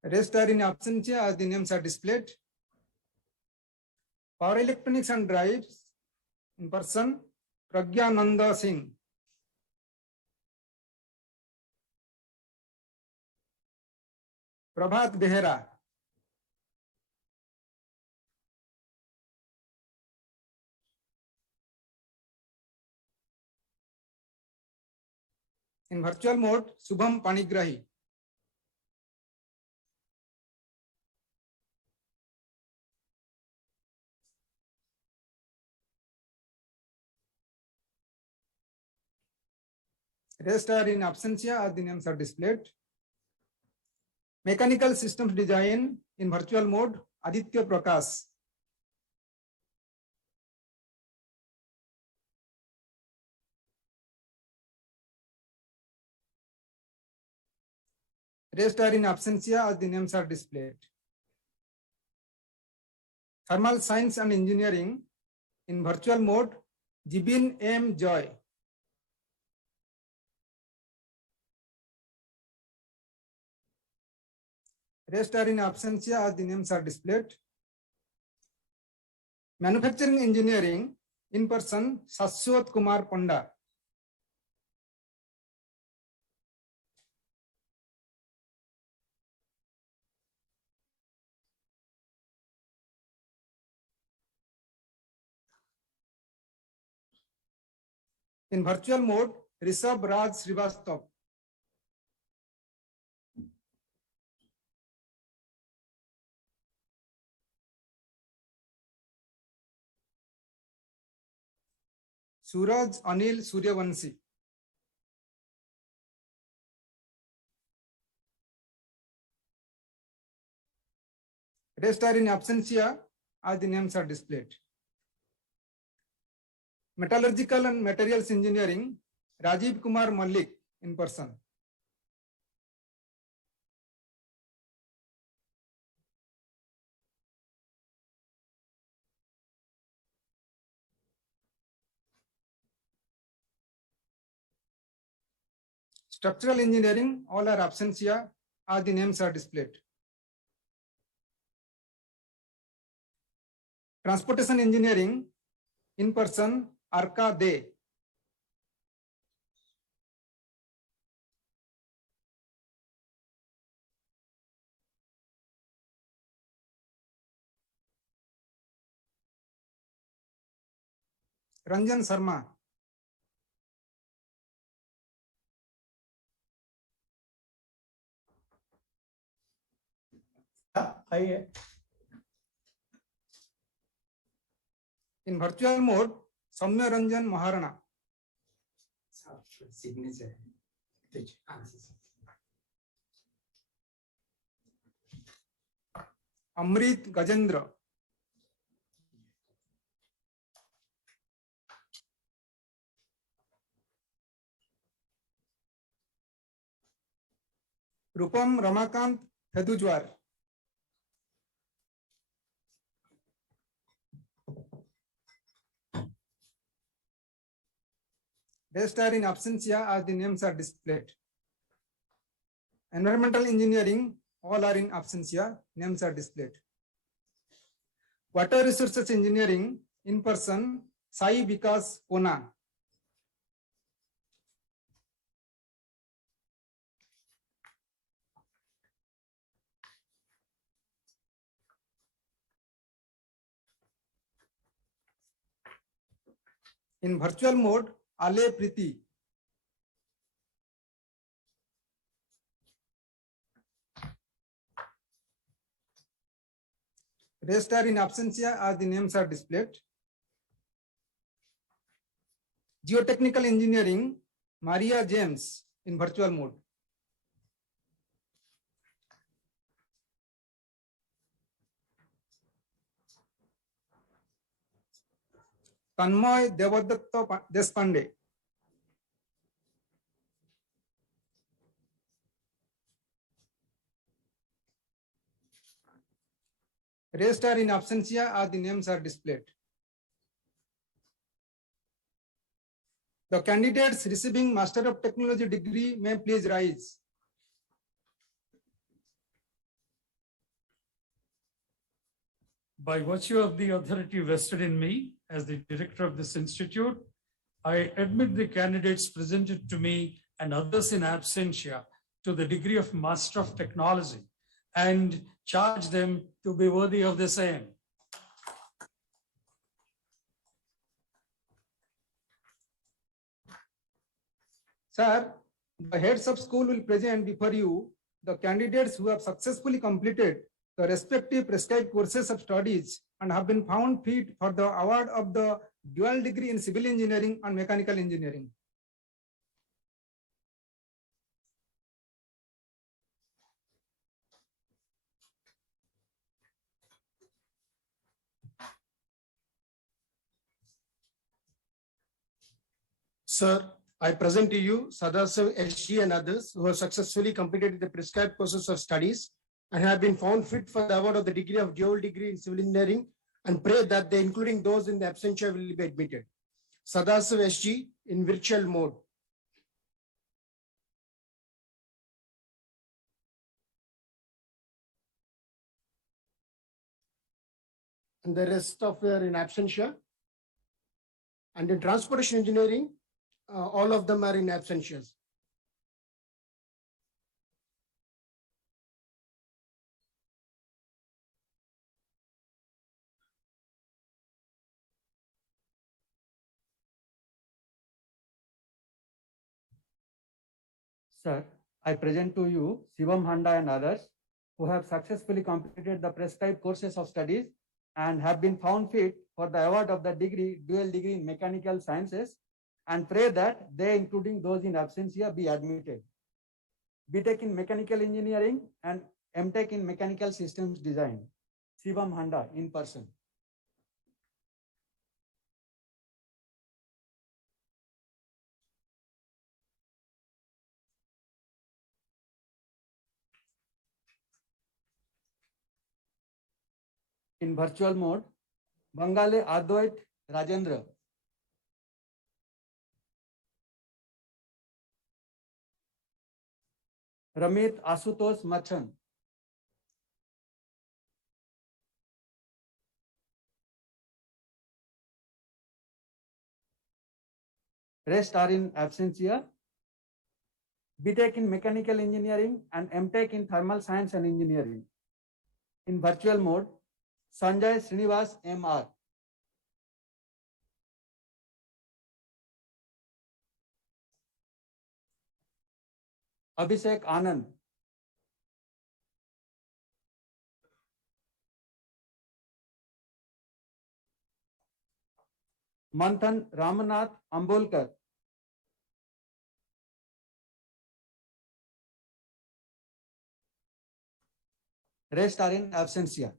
Rest are in absentia as the names are displayed. Power Electronics and Drives in person, Pragyananda Singh. Prabhat Behera. In virtual mode, Subham Panigrahi. Rest are in absentia as the names are displayed. Mechanical Systems Design in virtual mode, Aditya Prakash. Rest are in absentia as the names are displayed. Thermal Science and Engineering in virtual mode, Jibin M. Joy. Rest are in absentia as the names are displayed. Manufacturing Engineering in person, Saswat Kumar Panda. In virtual mode, Rishabh Raj Srivastav. Suraj Anil Suryavanshi. Rest are in absentia as the names are displayed. Metallurgical and Materials Engineering, Rajiv Kumar Malik in person. Structural engineering, all are absentia, as the names are displayed. Transportation engineering, in person, Arka De. Ranjan Sharma. I, In virtual mode, Samya Ranjan Maharana. Signature. Amrit Gajendra. Rupam Ramakant Hedujwar. Rest are in absentia as the names are displayed. Environmental engineering, all are in absentia, names are displayed. Water resources engineering, in person, Sai Vikas Pona. In virtual mode, Ale Priti. Rest are in absentia as the names are displayed. Geotechnical engineering, Maria James, in virtual mode. Tanmoy Devadatta Deshpande. Rest are in absentia as the names are displayed. The candidates receiving Master of Technology degree may please rise. By virtue of the authority vested in me as the director of this institute, I admit the candidates presented to me and others in absentia to the degree of Master of Technology and charge them to be worthy of the same. Sir, the heads of school will present before you the candidates who have successfully completed the respective prescribed courses of studies and have been found fit for the award of the dual degree in civil engineering and mechanical engineering. Sir, I present to you Sadasav SG and others who have successfully completed the prescribed courses of studies and have been found fit for the award of the degree of dual degree in civil engineering, and pray that they, including those in the absentia, will be admitted. Sadasav SG in virtual mode. And the rest of are in absentia. And in transportation engineering, all of them are in absentia. Sir, I present to you Shivam Handa and others who have successfully completed the prescribed courses of studies and have been found fit for the award of the degree, dual degree in mechanical sciences, and pray that they, including those in absentia, be admitted. BTech in mechanical engineering and MTech in mechanical systems design. Shivam Handa in person. In virtual mode, Bangale Advait Rajendra. Ramit Asutosh Machan. Rest are in absentia. BTech in Mechanical Engineering and MTech in Thermal Science and Engineering. In virtual mode, Sanjay Srinivas MR. Abhishek Anand. Manthan Ramanath Ambolkar. Rest are in absentia.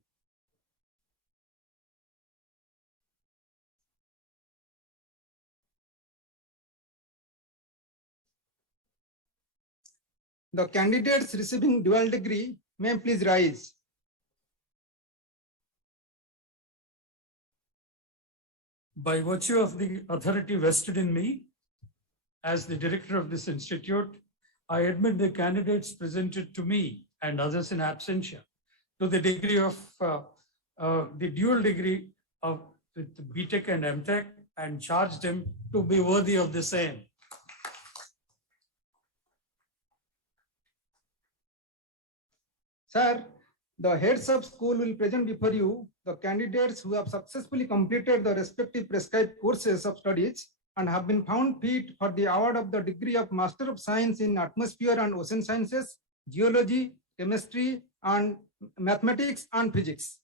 The candidates receiving dual degree may please rise. By virtue of the authority vested in me as the director of this institute, I admit the candidates presented to me and others in absentia to the degree of the dual degree of with BTech and MTech and charge them to be worthy of the same. Sir, the heads of school will present before you the candidates who have successfully completed the respective prescribed courses of studies and have been found fit for the award of the degree of Master of Science in Atmosphere and Ocean Sciences, Geology, Chemistry, and Mathematics and Physics.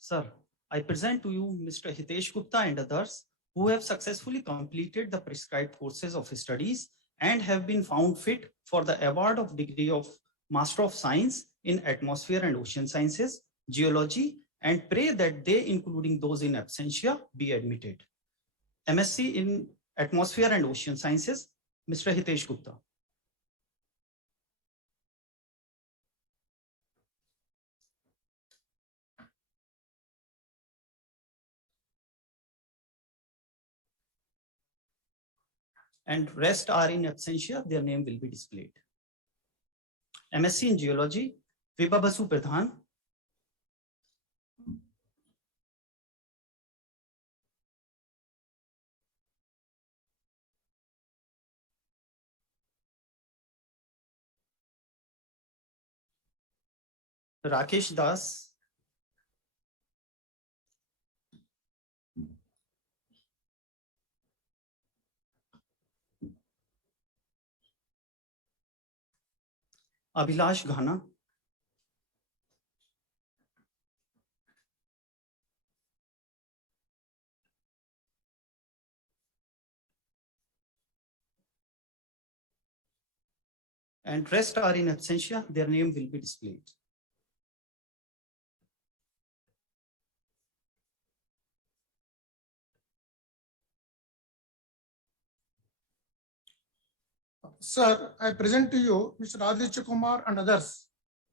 Sir, I present to you Mr. Hitesh Gupta and others who have successfully completed the prescribed courses of studies and have been found fit for the award of degree of Master of Science in Atmosphere and Ocean Sciences, Geology, and pray that they, including those in absentia, be admitted. MSc in Atmosphere and Ocean Sciences, Mr. Hitesh Gupta. And rest are in absentia, their name will be displayed. MSc in Geology, Vibha Basu Pradhan. Rakesh Das. Abhilash Ghana. And rest are in absentia, their name will be displayed. Sir, I present to you Mr. Aditya Kumar and others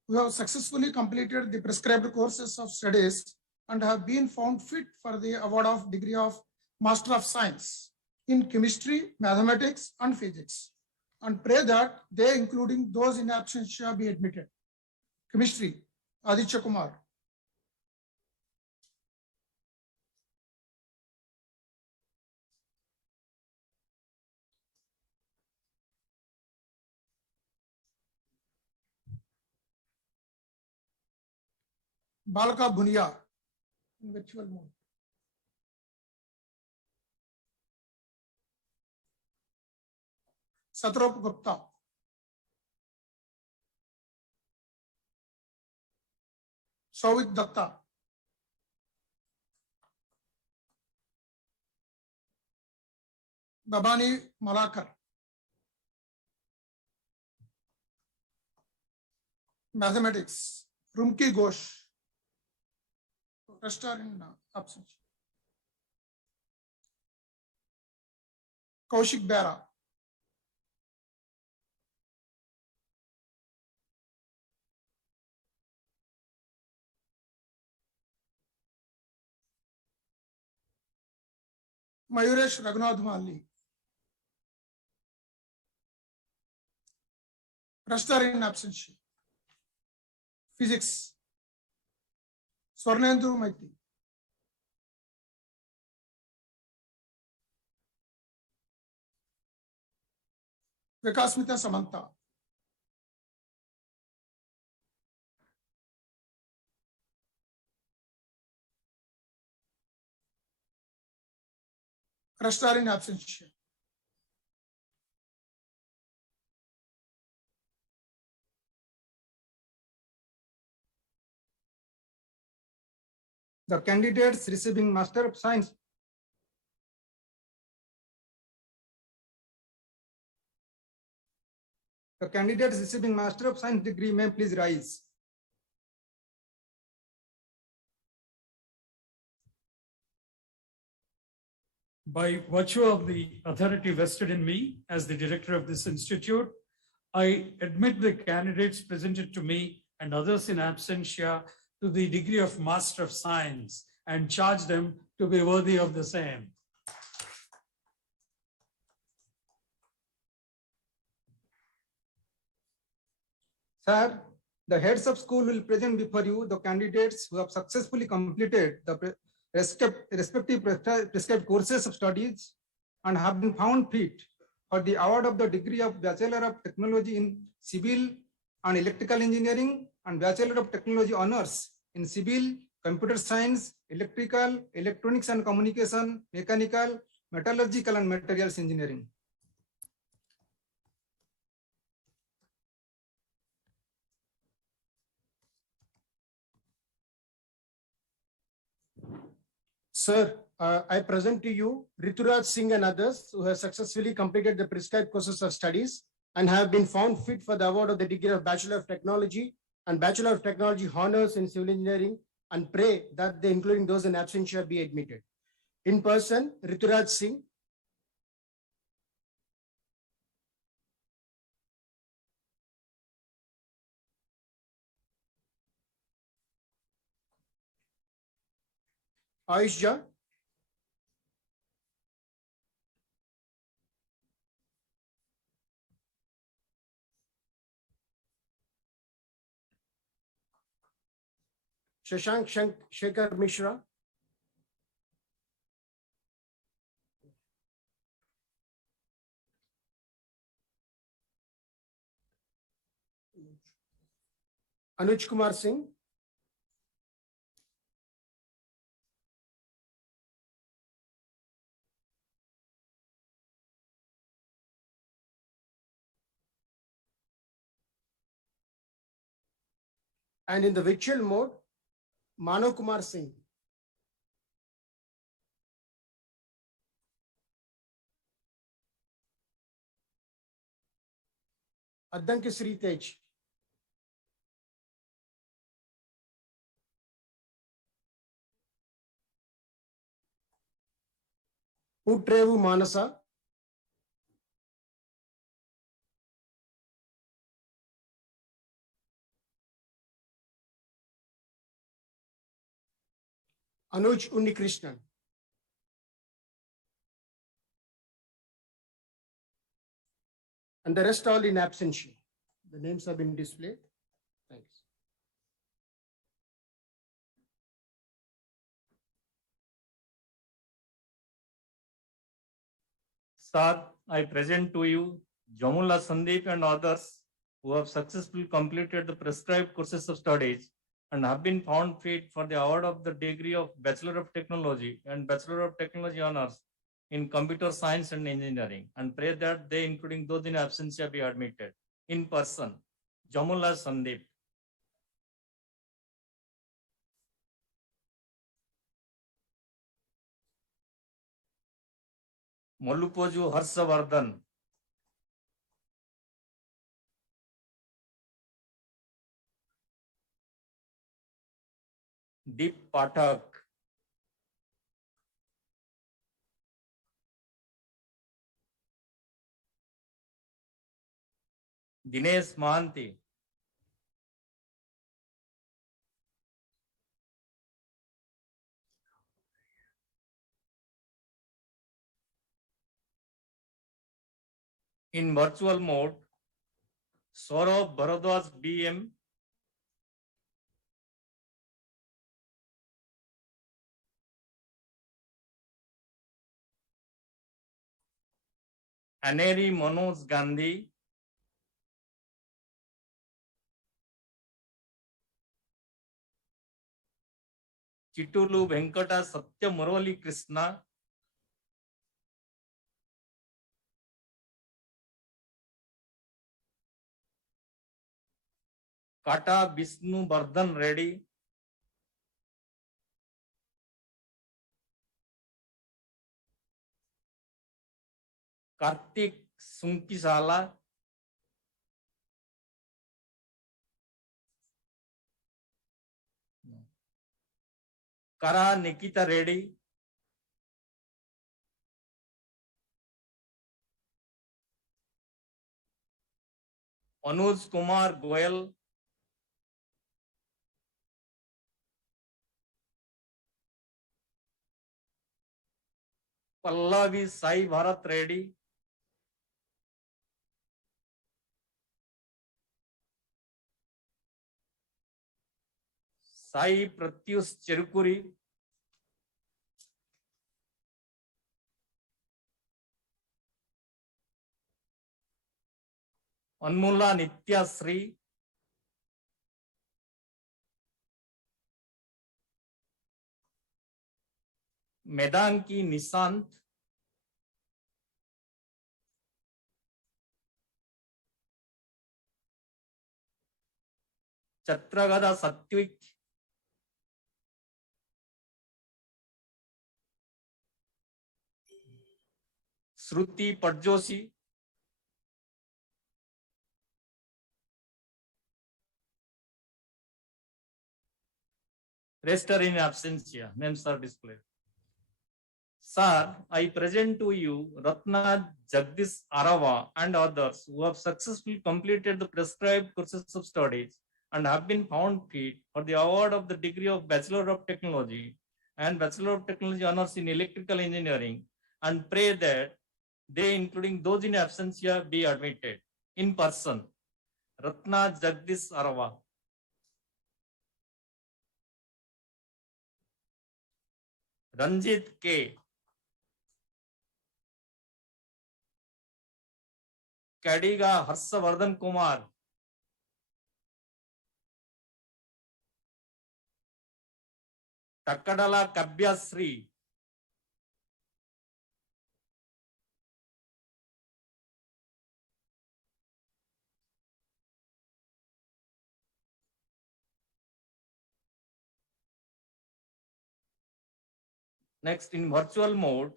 who have successfully completed the prescribed courses of studies and have been found fit for the award of degree of Master of Science in Chemistry, Mathematics, and Physics, and pray that they, including those in absentia, be admitted. Chemistry, Aditya Kumar. Balka Bunia, in virtual mode. Satrap Gupta. Souvik Datta. Babani Malakar. Mathematics, Rumki Ghosh. Rest are in absence. Kaushik Bera. Mayuresh Raghunath Malli. Rest are in absentia. Physics. Swarnendru Maiti. Vikasmita Samantha. Rest are in absentia. The candidates receiving Master of Science degree may please rise. By virtue of the authority vested in me as the director of this institute, I admit the candidates presented to me and others in absentia to the degree of Master of Science and charge them to be worthy of the same. Sir, the heads of school will present before you the candidates who have successfully completed the respective prescribed courses of studies and have been found fit for the award of the degree of Bachelor of Technology in Civil and Electrical Engineering and Bachelor of Technology Honors in Civil, Computer Science, Electrical, Electronics and Communication, Mechanical, Metallurgical and Materials Engineering. Sir, I present to you Rituraj Singh and others who have successfully completed the prescribed courses of studies and have been found fit for the award of the degree of Bachelor of Technology and Bachelor of Technology Honors in Civil Engineering, and pray that they, including those in absentia, be admitted. In person, Rituraj Singh. Aishja. Shashank Shekhar Mishra. Anuj Kumar Singh. And in the virtual mode, Mano Kumar Singh. Addanki Sri Tej. Utrevu Manasa. Anuj Unnikrishnan. And the rest all in absentia. The names have been displayed. Thanks. Sir, I present to you Jamula Sandeep and others who have successfully completed the prescribed courses of studies and have been found fit for the award of the degree of Bachelor of Technology and Bachelor of Technology Honors in Computer Science and Engineering, and pray that they, including those in absentia, be admitted. In person, Jamula Sandeep. Mallupoju Harsavardhan. Deep Pathak. Dinesh Mahanti. In virtual mode, Saurabh Bharadwaj BM, Aneri Manoj Gandhi, Chitulu Venkata Satya Murali Krishna, Kata Vishnu Vardhan Reddy, Kartik Sunkisala, Kara Nikita Reddy, Anuj Kumar Goyal, Pallavi Sai Bharat Reddy, Sai Pratyush Cherukuri, Anmula Nitya Sri, Medanki Nishant, Chatragada Satvik, Shruti Padjoshi, rest are in absentia. Names are displayed. Sir, I present to you Ratna Jagdish Arava and others who have successfully completed the prescribed courses of studies and have been found fit for the award of the degree of Bachelor of Technology and Bachelor of Technology honors in Electrical Engineering, and pray that they, including those in absentia, be admitted in person. Ratna Jagdish Arava. Ranjit K. Kadiga Harsavardhan Kumar. Takadala Kabyasri. Next, in virtual mode,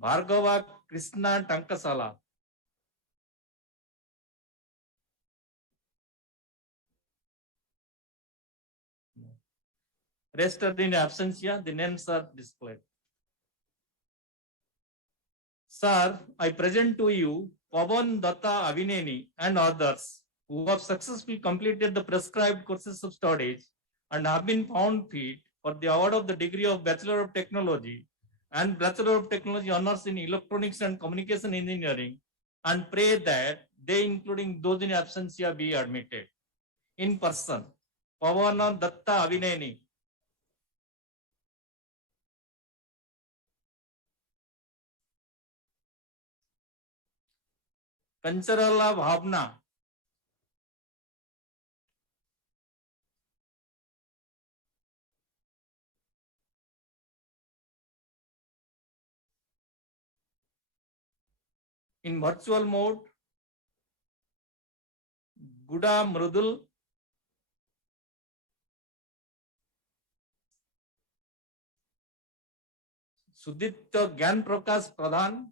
Bhargava Krishna Tankasala. Rest are in absentia, the names are displayed. Sir, I present to you Pavan Datta Avineni and others who have successfully completed the prescribed courses of studies and have been found fit for the award of the degree of Bachelor of Technology and Bachelor of Technology honors in Electronics and Communication Engineering, and pray that they, including those in absentia, be admitted in person. Pavan Datta Avineni. Kancharala Bhavna. In virtual mode, Guda Mrudul, Sudipta Gyan Prakash Pradhan,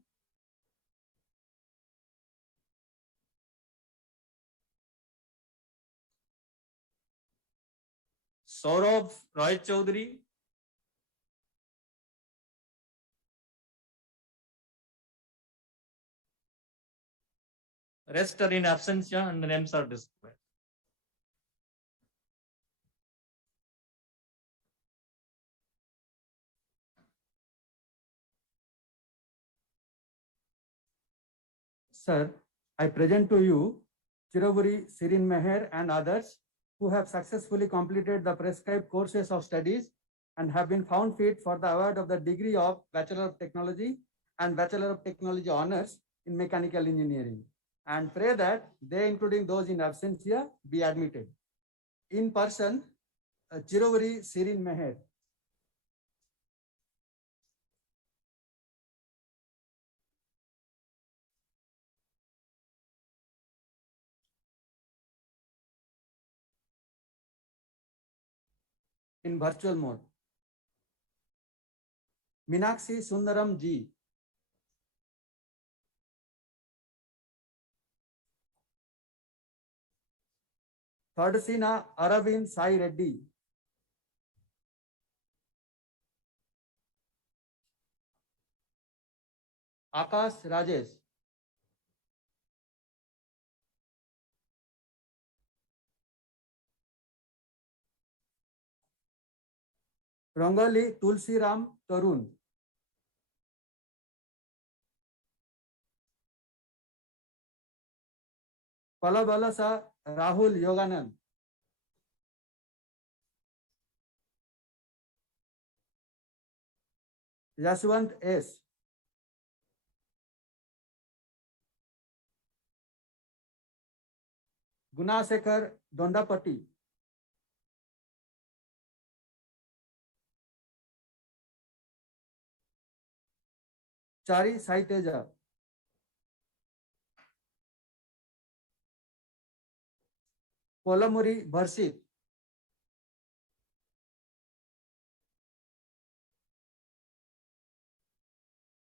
Saurabh Roy Chaudhary, rest are in absentia and the names are displayed. Sir, I present to you Chiraburi Sirin Meher and others who have successfully completed the prescribed courses of studies and have been found fit for the award of the degree of Bachelor of Technology and Bachelor of Technology honors in Mechanical Engineering, and pray that they, including those in absentia, be admitted. In person, Chiraburi Sirin Meher. In virtual mode. Meenakshi Sundaram G. Thadasina Aravind Sai Reddy. Akash Rajesh. Rangali Tulsiram Tarun. Palabalasa Rahul Yoganand. Yashwant S. Gunasekar Dondapati. Chari Saiteja. Polamuri Bharsit.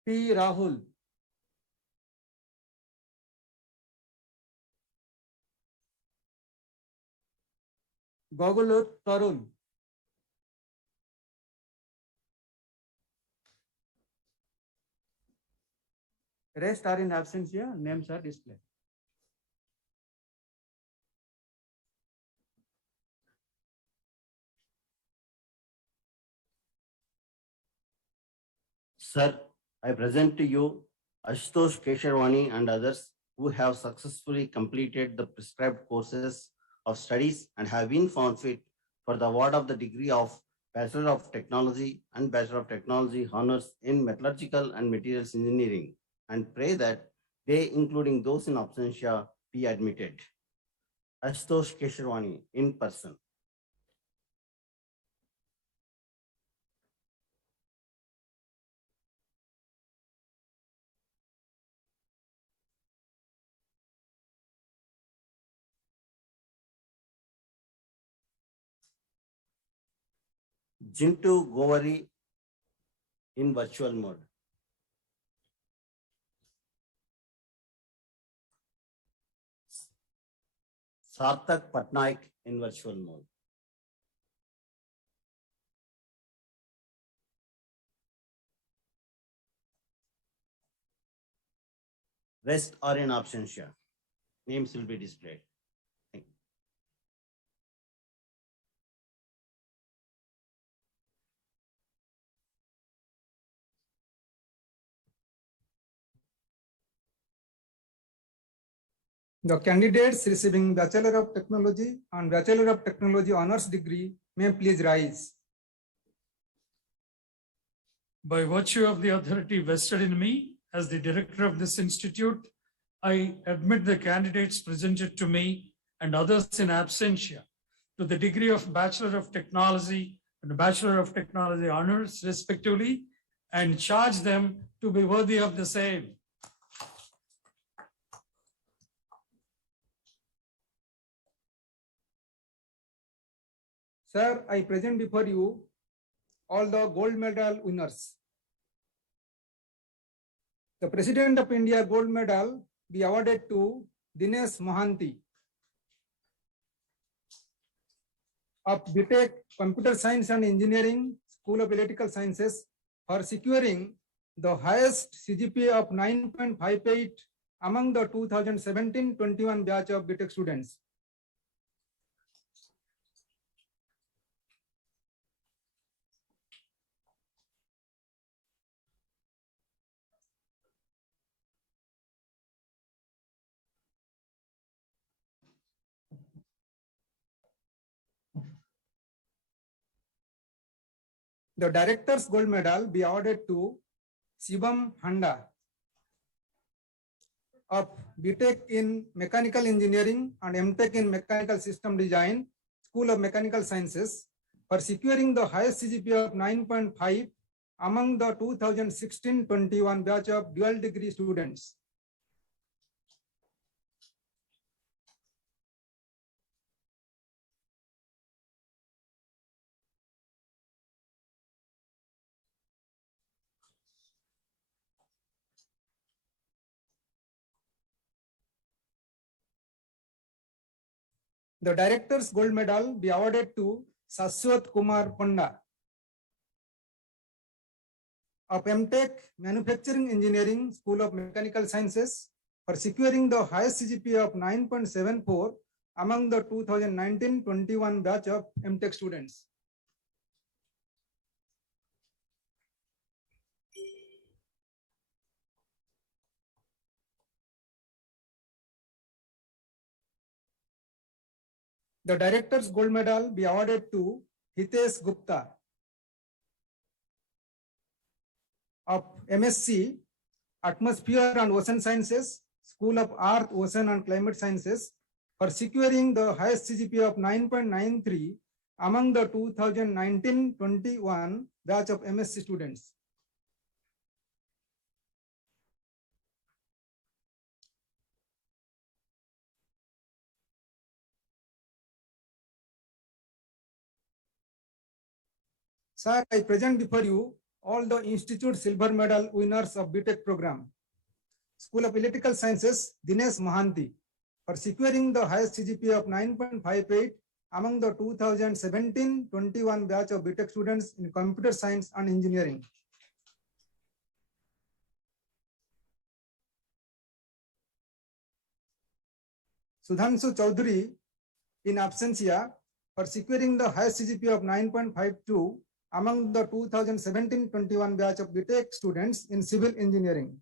P. Rahul. Gogulut Tarun. Rest are in absentia. Names are displayed. Sir, I present to you Ashutosh Kesharwani and others who have successfully completed the prescribed courses of studies and have been found fit for the award of the degree of Bachelor of Technology and Bachelor of Technology honors in Metallurgical and Materials Engineering, and pray that they, including those in absentia, be admitted. Ashutosh Kesharwani in person. Jintu Govari in virtual mode. Sarthak Patnaik in virtual mode. Rest are in absentia. Names will be displayed. Thank you. The candidates receiving Bachelor of Technology and Bachelor of Technology honors degree may please rise. By virtue of the authority vested in me as the director of this institute, I admit the candidates presented to me and others in absentia to the degree of Bachelor of Technology and Bachelor of Technology honors respectively, and charge them to be worthy of the same. Sir, I present before you all the gold medal winners. The President of India gold medal be awarded to Dinesh Mohanty of BTech Computer Science and Engineering, School of Electrical Sciences, for securing the highest CGPA of 9.58 among the 2017-21 batch of BTech students. The Director's Gold Medal be awarded to Shivam Handa of BTech in Mechanical Engineering and MTech in Mechanical System Design, School of Mechanical Sciences, for securing the highest CGPA of 9.5 among the 2016-21 batch of dual degree students. The Director's Gold Medal be awarded to Saswat Kumar Panda of MTech Manufacturing Engineering, School of Mechanical Sciences, for securing the highest CGPA of 9.74 among the 2019-21 batch of MTech students. The Director's Gold Medal be awarded to Hitesh Gupta of MSc Atmosphere and Ocean Sciences, School of Earth, Ocean and Climate Sciences, for securing the highest CGPA of 9.93 among the 2019-21 batch of MSc students. Sir, I present before you all the Institute Silver Medal winners of BTech program. School of Electrical Sciences, Dinesh Mohanty, for securing the highest CGPA of 9.58 among the 2017-21 batch of BTech students in Computer Science and Engineering. Sudhanshu Chaudhary, in absentia, for securing the highest CGPA of 9.52 among the 2017-21 batch of BTech students in Civil Engineering.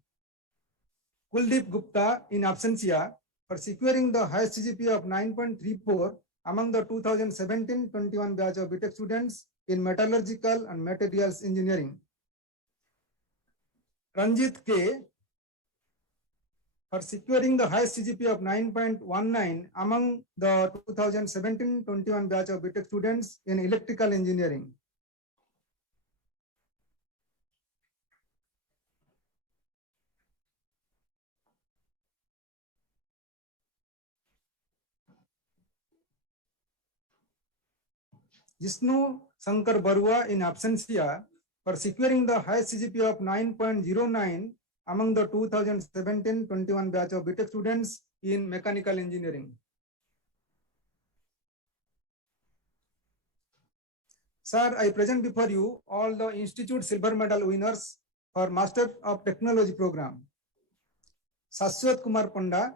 Kuldeep Gupta, in absentia, for securing the highest CGPA of 9.34 among the 2017-21 batch of BTech students in Metallurgical and Materials Engineering. Ranjit K, for securing the highest CGPA of 9.19 among the 2017-21 batch of BTech students in Electrical Engineering. Jishnu Shankar Barua, in absentia, for securing the highest CGPA of 9.09 among the 2017-21 batch of BTech students in Mechanical Engineering. Sir, I present before you all the Institute Silver Medal winners for Master of Technology program. Saswat Kumar Panda,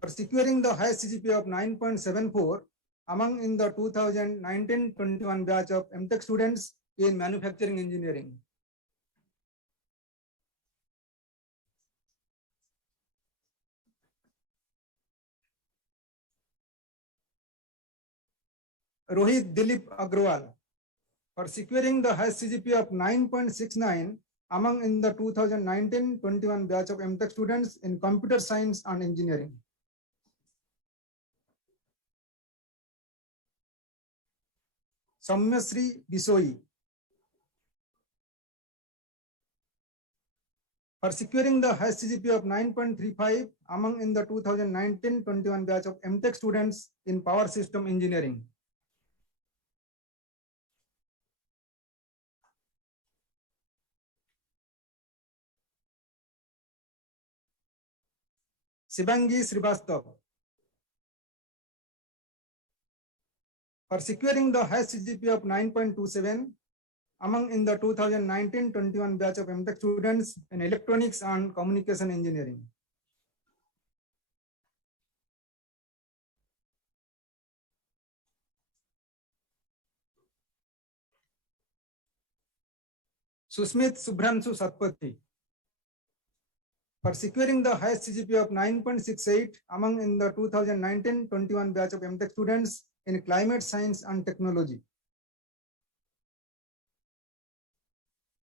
for securing the highest CGPA of 9.74 among in the 2019-21 batch of MTech students in Manufacturing Engineering. Rohit Dilip Agrawal, for securing the highest CGPA of 9.69 among in the 2019-21 batch of MTech students in Computer Science and Engineering. Samyasri Bisoi, for securing the highest CGPA of 9.35 among in the 2019-21 batch of MTech students in Power System Engineering. Shibangi Srivastav, for securing the highest CGPA of 9.27 among in the 2019-21 batch of MTech students in Electronics and Communication Engineering. Susmit Subhranshu Satpathy, for securing the highest CGPA of 9.68 among in the 2019-21 batch of MTech students in Climate Science and Technology.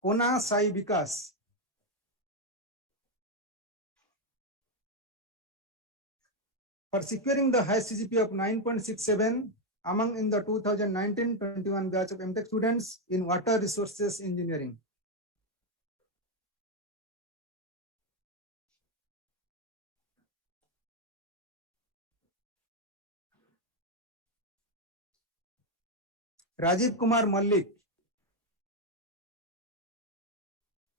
Kona Sai Vikas. For securing the highest CGPA of 9.67 among in the 2019-21 batch of MTech students in water resources engineering. Rajiv Kumar Mallik.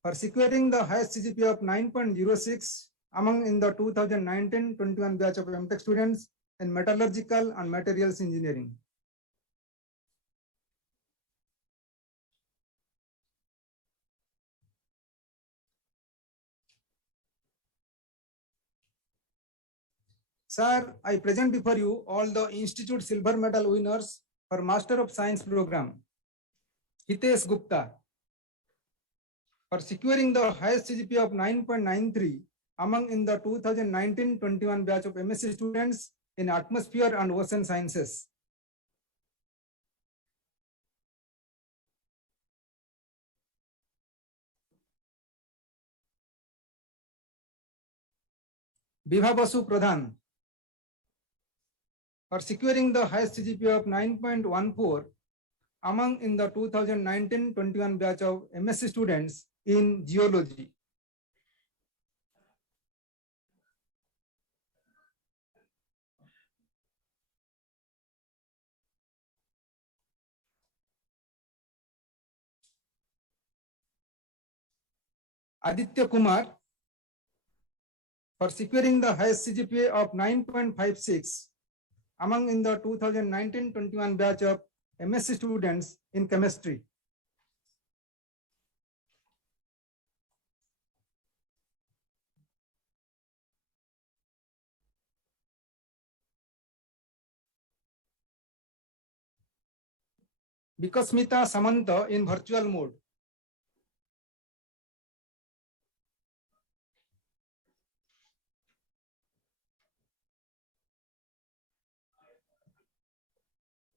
For securing the highest CGPA of 9.06 among in the 2019-21 batch of MTech students in metallurgical and materials engineering. Sir, I present before you all the Institute Silver Medal winners for Master of Science program. Hitesh Gupta. For securing the highest CGPA of 9.93 among in the 2019-21 batch of MSc students in atmosphere and ocean sciences. Bibha Basu Pradhan. For securing the highest CGPA of 9.14 among in the 2019-21 batch of MSc students in geology. Aditya Kumar. For securing the highest CGPA of 9.56 among in the 2019-21 batch of MSc students in chemistry. Vikasmita Samanta in virtual mode.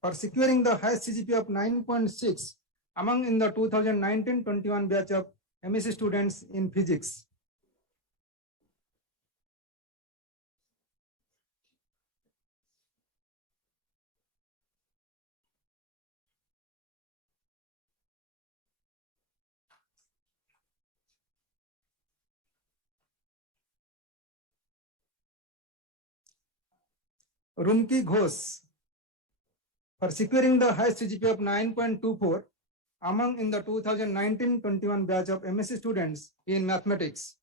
For securing the highest CGPA of 9.6 among in the 2019-21 batch of MSc students in physics. Rumki Ghosh. For securing the highest CGPA of 9.24 among in the 2019-21 batch of MSc students in mathematics.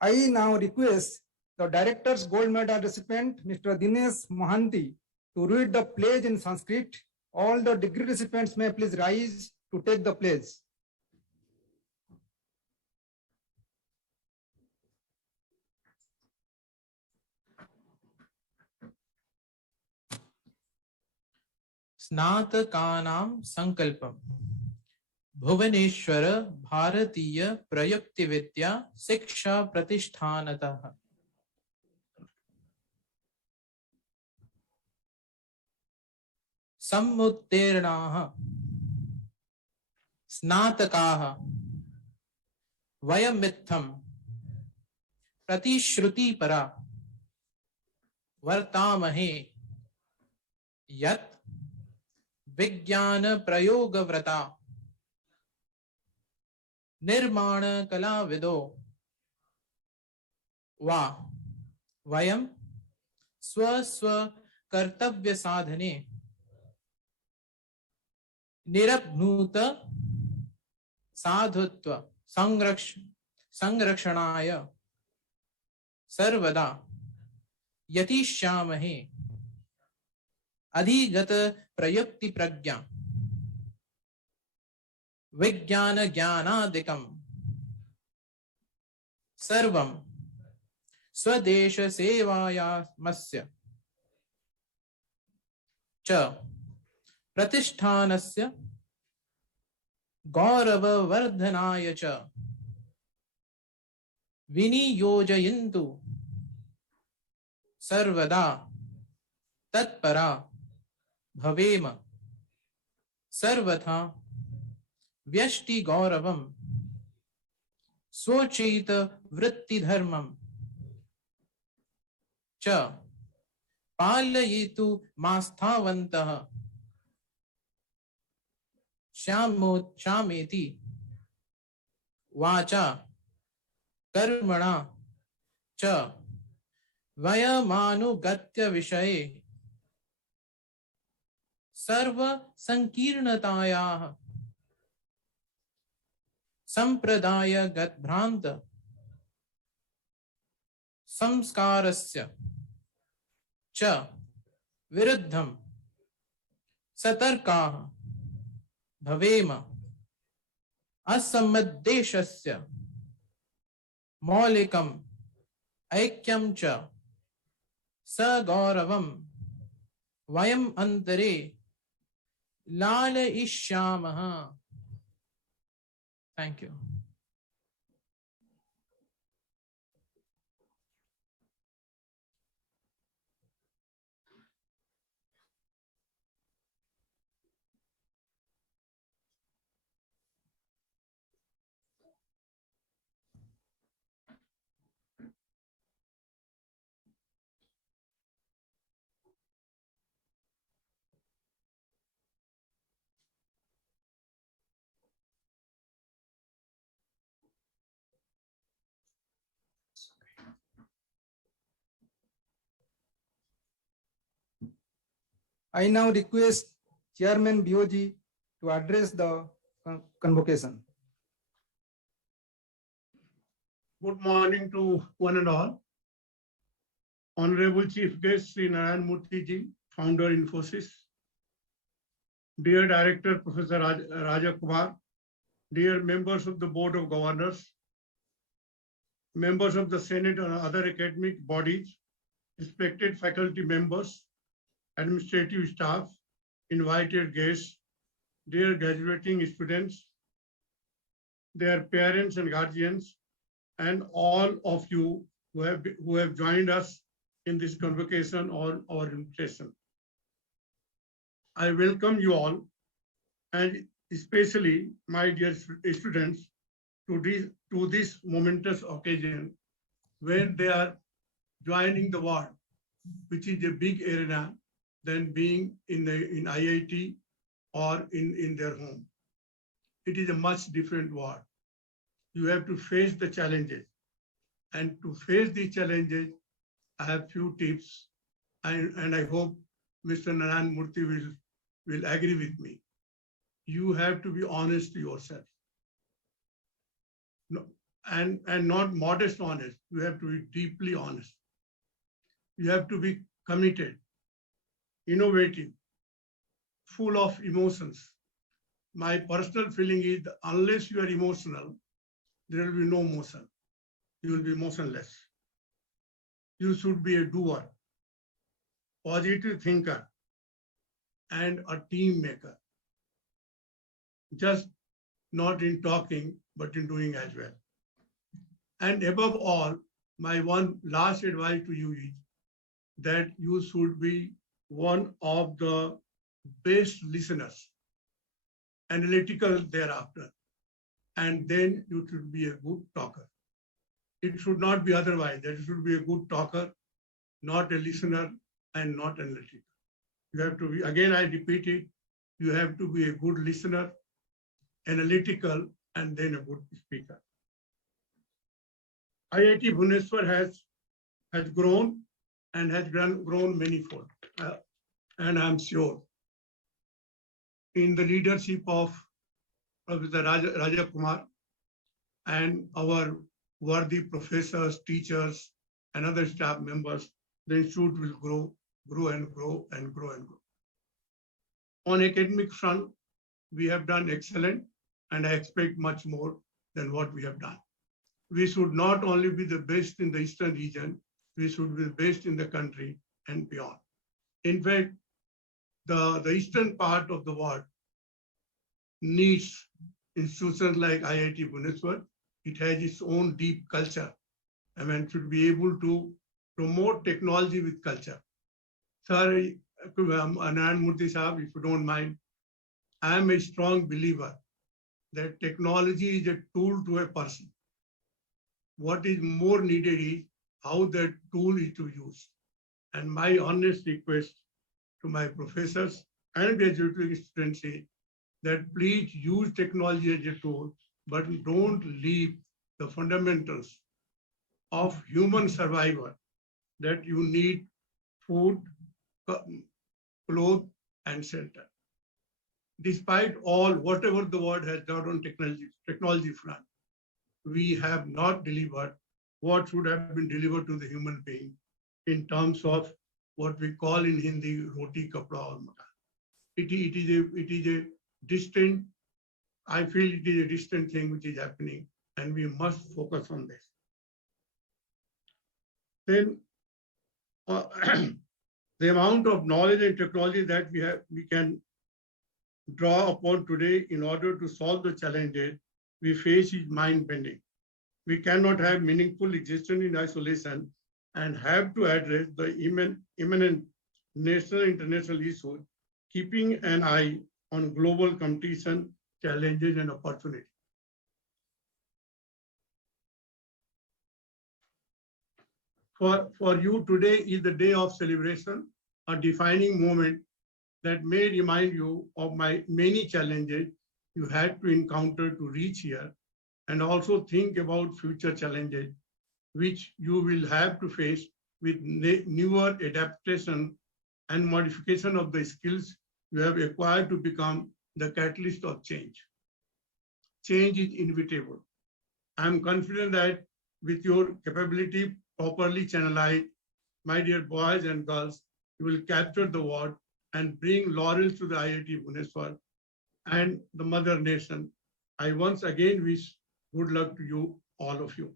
I now request the Director's Gold Medal recipient, Mr. Dinesh Mohanty, to read the pledge in Sanskrit. All the degree recipients may please rise to take the pledge. स्नातकानां संकल्पम Bhubaneswar भारतीय प्रयुक्ति विद्या शिक्षा प्रतिष्ठानतः समुत्तीर्णाः स्नातकाः वयमित्थं प्रतिश्रुतिपरा वर्तामहे यत् विज्ञान प्रयोगव्रता निर्माण कलाविदो वा वयं स्व कर्तव्य साधने निरभूत साधुत्व संरक्षणाय सर्वदा यतिष्यामहे अधिगत प्रयुक्ति प्रज्ञा विज्ञान ज्ञानादिकं सर्वं स्वदेश सेवायामस्य च प्रतिष्ठानस्य गौरववर्धनाय च विनियोजयन्तु सर्वदा तत्परा भवेम सर्वथा व्यष्टि गौरवम स्वोचित वृत्ति धर्मम च पालयितु मास्थावन्तः श्यामेति वाचा कर्मणा च वयमानुगत्य विषये सर्व संकीर्णतायाः संप्रदायगत भ्रांत संस्कारस्य च विरुद्धं सतर्काः भवेम असम्मद्देशस्य मौलिकम् ऐक्यं च सगौरवं वयम् अंतरे लालयिष्यामः. Thank you. I now request Chairman BOG to address the convocation. Good morning to one and all. Honorable Chief Guest Sri Narayan Murthy ji, Founder Infosys. Dear Director Professor Raja Kumar, dear members of the Board of Governors, members of the Senate and other academic bodies, respected faculty members, administrative staff, invited guests, dear graduating students, their parents and guardians, and all of you who have joined us in this convocation or our invitation. I welcome you all, and especially my dear students, to this momentous occasion where they are joining the world, which is a big arena than being in IIT or in their home. It is a much different world. You have to face the challenges, and to face these challenges, I have few tips, and I hope Mr. Narayan Murthy will agree with me. You have to be honest to yourself. No, and not modest honest. You have to be deeply honest. You have to be committed, innovative, full of emotions. My personal feeling is that unless you are emotional, there will be no motion. You will be motionless. You should be a doer, positive thinker, and a team maker. Just not in talking, but in doing as well. And above all, my one last advice to you is that you should be one of the best listeners, analytical thereafter, and then you should be a good talker. It should not be otherwise. That you should be a good talker, not a listener, and not analytical. You have to be, again, I repeat it, you have to be a good listener, analytical, and then a good speaker. IIT Bhubaneswar has grown and has grown manifold. And I'm sure in the leadership of Professor Raja Kumar and our worthy professors, teachers, and other staff members, the institute will grow and grow and grow and grow. On academic front, we have done excellent, and I expect much more than what we have done. We should not only be the best in the Eastern region, we should be the best in the country and beyond. In fact, the Eastern part of the world needs institutions like IIT Bhubaneswar. It has its own deep culture, and should be able to promote technology with culture. Sir, Anand Murthy Sahab, if you don't mind, I am a strong believer that technology is a tool to a person. What is more needed is how that tool is to use. And my honest request to my professors and graduate students is that please use technology as a tool, but don't leave the fundamentals of human survival, that you need food, clothes, and shelter. Despite all, whatever the world has done on technology front, we have not delivered what should have been delivered to the human being in terms of what we call in Hindi, roti, kapda, or makan. It is a distant, I feel it is a distant thing which is happening, and we must focus on this. Then the amount of knowledge and technology that we can draw upon today in order to solve the challenges we face is mind-bending. We cannot have meaningful existence in isolation and have to address the imminent national and international issues, keeping an eye on global competition, challenges, and opportunities. For you, today is the day of celebration, a defining moment that may remind you of my many challenges you had to encounter to reach here, and also think about future challenges which you will have to face with newer adaptation and modification of the skills you have acquired to become the catalyst of change. Change is inevitable. I am confident that with your capability properly channelized, my dear boys and girls, you will capture the world and bring laurels to the IIT Bhubaneswar and the mother nation. I once again wish good luck to you, all of you.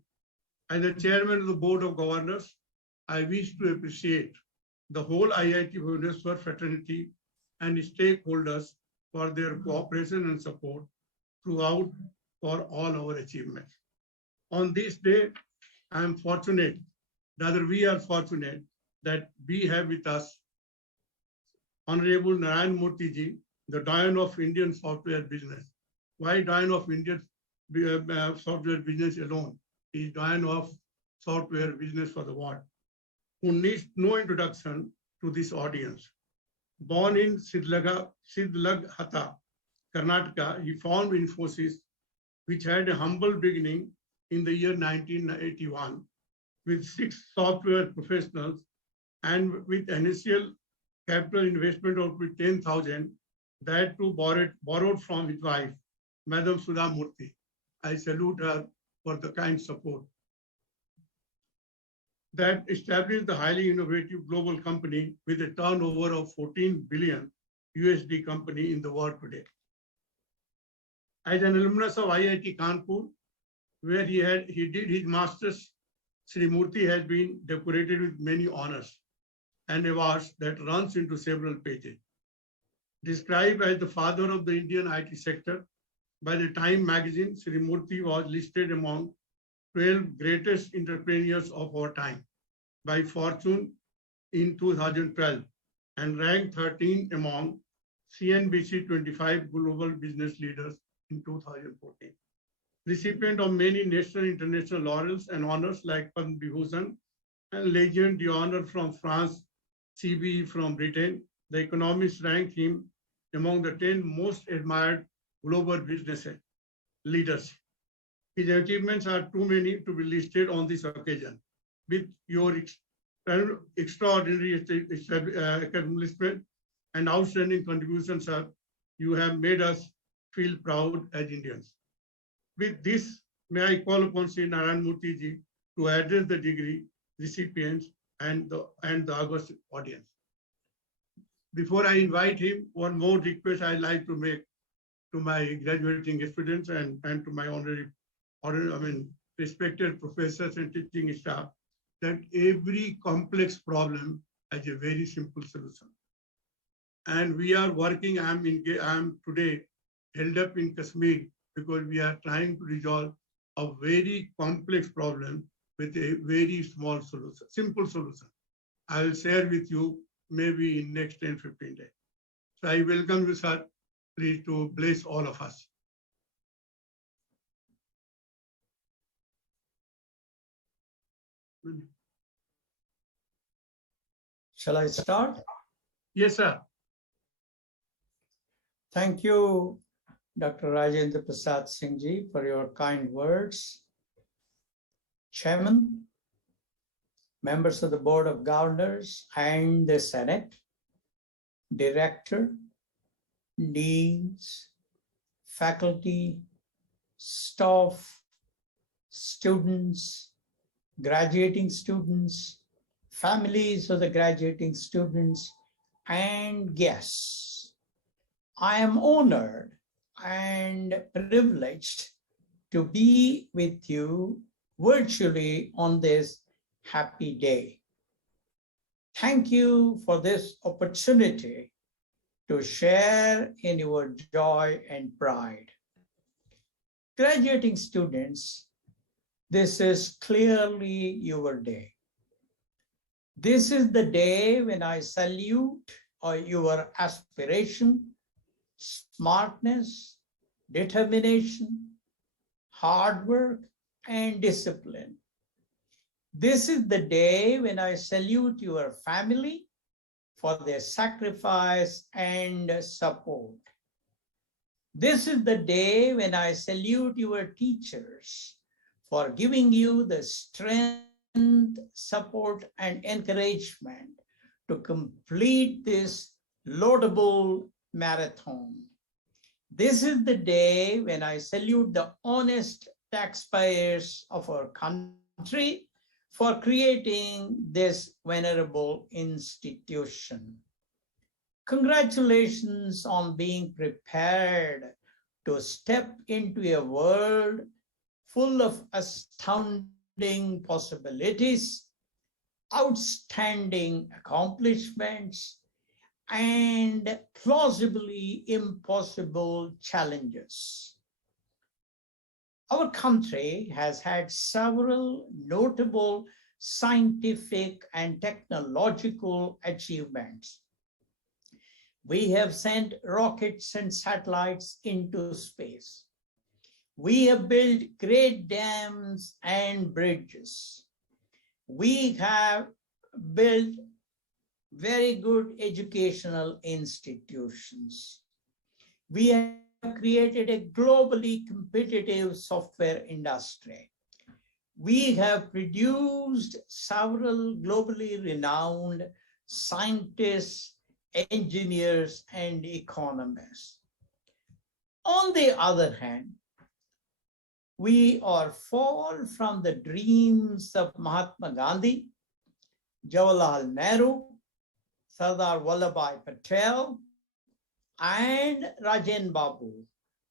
As the chairman of the Board of Governors, I wish to appreciate the whole IIT Bhubaneswar fraternity and stakeholders for their cooperation and support throughout for all our achievements. On this day, I am fortunate, rather we are fortunate that we have with us Honorable Narayan Murthy ji, the Doyen of Indian software business. Why Doyen of Indian software business alone? He is Doyen of software business for the world, who needs no introduction to this audience. Born in Sidlaghata, Karnataka, he founded Infosys, which had a humble beginning in the year 1981 with 6 software professionals and with initial capital investment of 10,000, that too borrowed from his wife, Madam Sudha Murthy. I salute her for the kind support. That established the highly innovative global company with a turnover of 14 billion USD company in the world today. As an alumnus of IIT Kanpur, where he did his master's, Sri Murthy has been decorated with many honors and awards that runs into several pages. Described as the father of the Indian IT sector, by the Time magazine, Sri Murthy was listed among 12 greatest entrepreneurs of our time by Fortune in 2012 and ranked 13 among CNBC 25 global business leaders in 2014. Recipient of many national and international laurels and honors like Padma Vibhushan and Legion d'Honneur from France, CBE from Britain. The Economist ranked him among the 10 most admired global business leaders. His achievements are too many to be listed on this occasion. With your extraordinary accomplishment and outstanding contributions, sir, you have made us feel proud as Indians. With this, may I call upon Sri Narayan Murthy ji to address the degree recipients and the august audience. Before I invite him, one more request I'd like to make to my graduating students and to my respected professors and teaching staff, that every complex problem has a very simple solution. And we are working, I am today held up in Kashmir because we are trying to resolve a very complex problem with a very small solution, simple solution. I will share with you maybe in next 10-15 days. So I welcome you, sir. Please to bless all of us. Shall I start? Yes, sir. Thank you, Dr. Rajendra Prasad Singh ji, for your kind words. Chairman, members of the Board of Governors and the Senate, Director, Deans, faculty, staff, students, graduating students, families of the graduating students, and guests. I am honored and privileged to be with you virtually on this happy day. Thank you for this opportunity to share in your joy and pride. Graduating students, this is clearly your day. This is the day when I salute your aspiration, smartness, determination, hard work, and discipline. This is the day when I salute your family for their sacrifice and support. This is the day when I salute your teachers for giving you the strength, support, and encouragement to complete this laudable marathon. This is the day when I salute the honest taxpayers of our country for creating this venerable institution. Congratulations on being prepared to step into a world full of astounding possibilities, outstanding accomplishments, and plausibly impossible challenges. Our country has had several notable scientific and technological achievements. We have sent rockets and satellites into space. We have built great dams and bridges. We have built very good educational institutions. We have created a globally competitive software industry. We have produced several globally renowned scientists, engineers, and economists. On the other hand, we are far from the dreams of Mahatma Gandhi, Jawaharlal Nehru, Sardar Vallabhbhai Patel, and Rajan Babu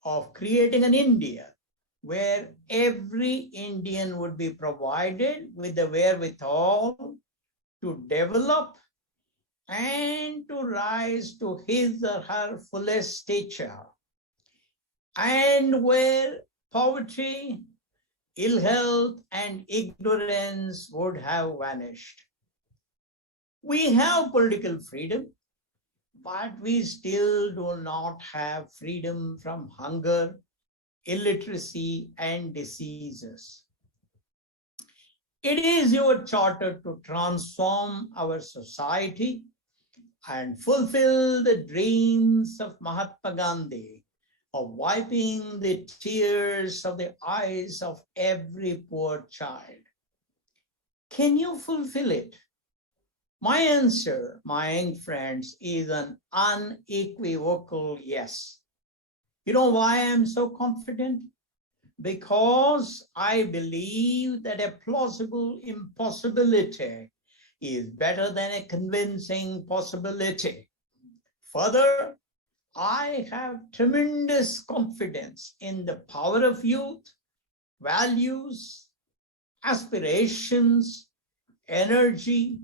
of creating an India where every Indian would be provided with the wherewithal to develop and to rise to his or her fullest stature, and where poverty, ill health, and ignorance would have vanished. We have political freedom, but we still do not have freedom from hunger, illiteracy, and diseases. It is your charter to transform our society and fulfill the dreams of Mahatma Gandhi of wiping the tears of the eyes of every poor child. Can you fulfill it? My answer, my young friends, is an unequivocal yes. You know why I'm so confident? Because I believe that a plausible impossibility is better than a convincing possibility. Further, I have tremendous confidence in the power of youth, values, aspirations, energy,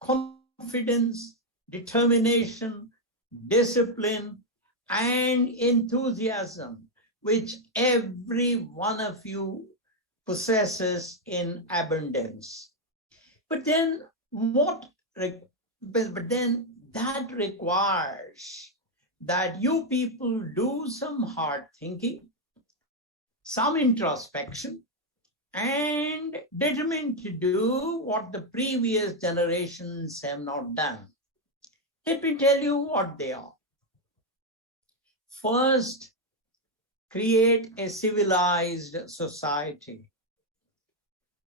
confidence, determination, discipline, and enthusiasm, which every one of you possesses in abundance. But then but then that requires that you people do some hard thinking, some introspection, and determined to do what the previous generations have not done. Let me tell you what they are. First, create a civilized society.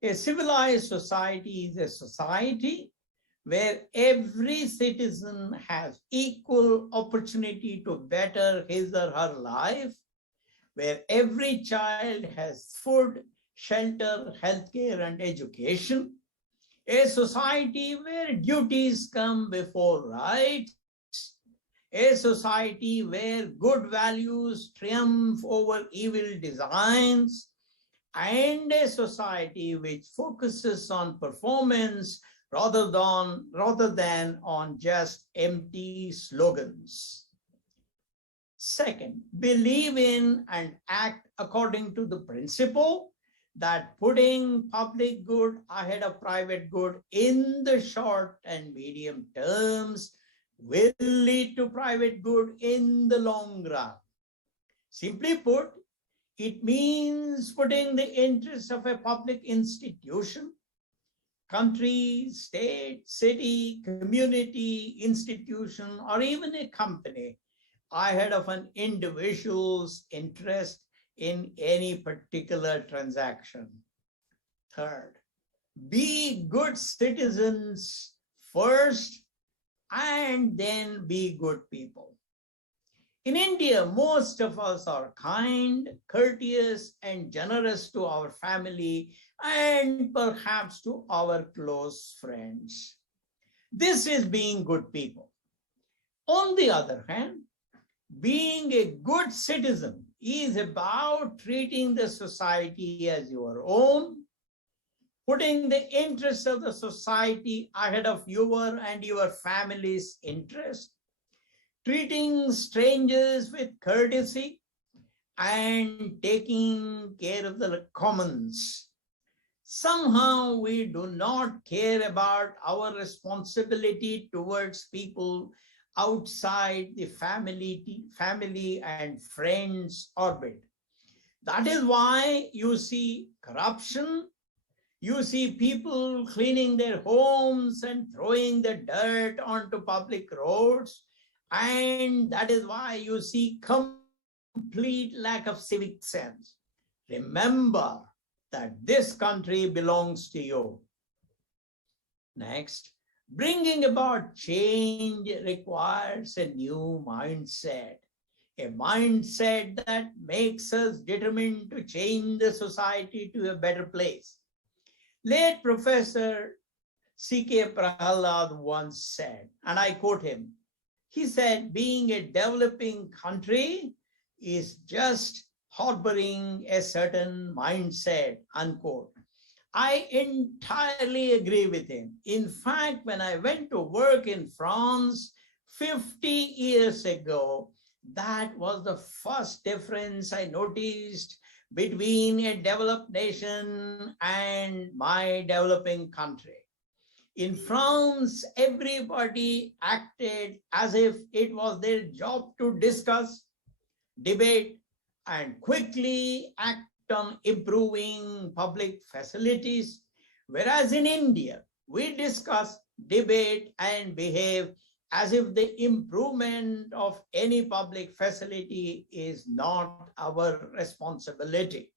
A civilized society is a society where every citizen has equal opportunity to better his or her life, where every child has food, shelter, healthcare, and education. A society where duties come before rights. A society where good values triumph over evil designs. And a society which focuses on performance rather than on just empty slogans. Second, believe in and act according to the principle that putting public good ahead of private good in the short and medium terms will lead to private good in the long run. Simply put, it means putting the interests of a public institution, country, state, city, community, institution, or even a company ahead of an individual's interest in any particular transaction. Third, be good citizens first and then be good people. In India, most of us are kind, courteous, and generous to our family and perhaps to our close friends. This is being good people. On the other hand, being a good citizen is about treating the society as your own, putting the interests of the society ahead of your and your family's interest, treating strangers with courtesy, and taking care of the commons. Somehow we do not care about our responsibility towards people outside the family and friends orbit. That is why you see corruption, you see people cleaning their homes and throwing the dirt onto public roads, and that is why you see complete lack of civic sense. Remember that this country belongs to you. Next, bringing about change requires a new mindset, a mindset that makes us determined to change the society to a better place. Late Professor C.K. Prahalad once said, and I quote him, he said, being a developing country is just harboring a certain mindset, unquote. I entirely agree with him. In fact, when I went to work in France 50 years ago, that was the first difference I noticed between a developed nation and my developing country. In France, everybody acted as if it was their job to discuss, debate, and quickly act on improving public facilities. Whereas in India, we discuss, debate, and behave as if the improvement of any public facility is not our responsibility.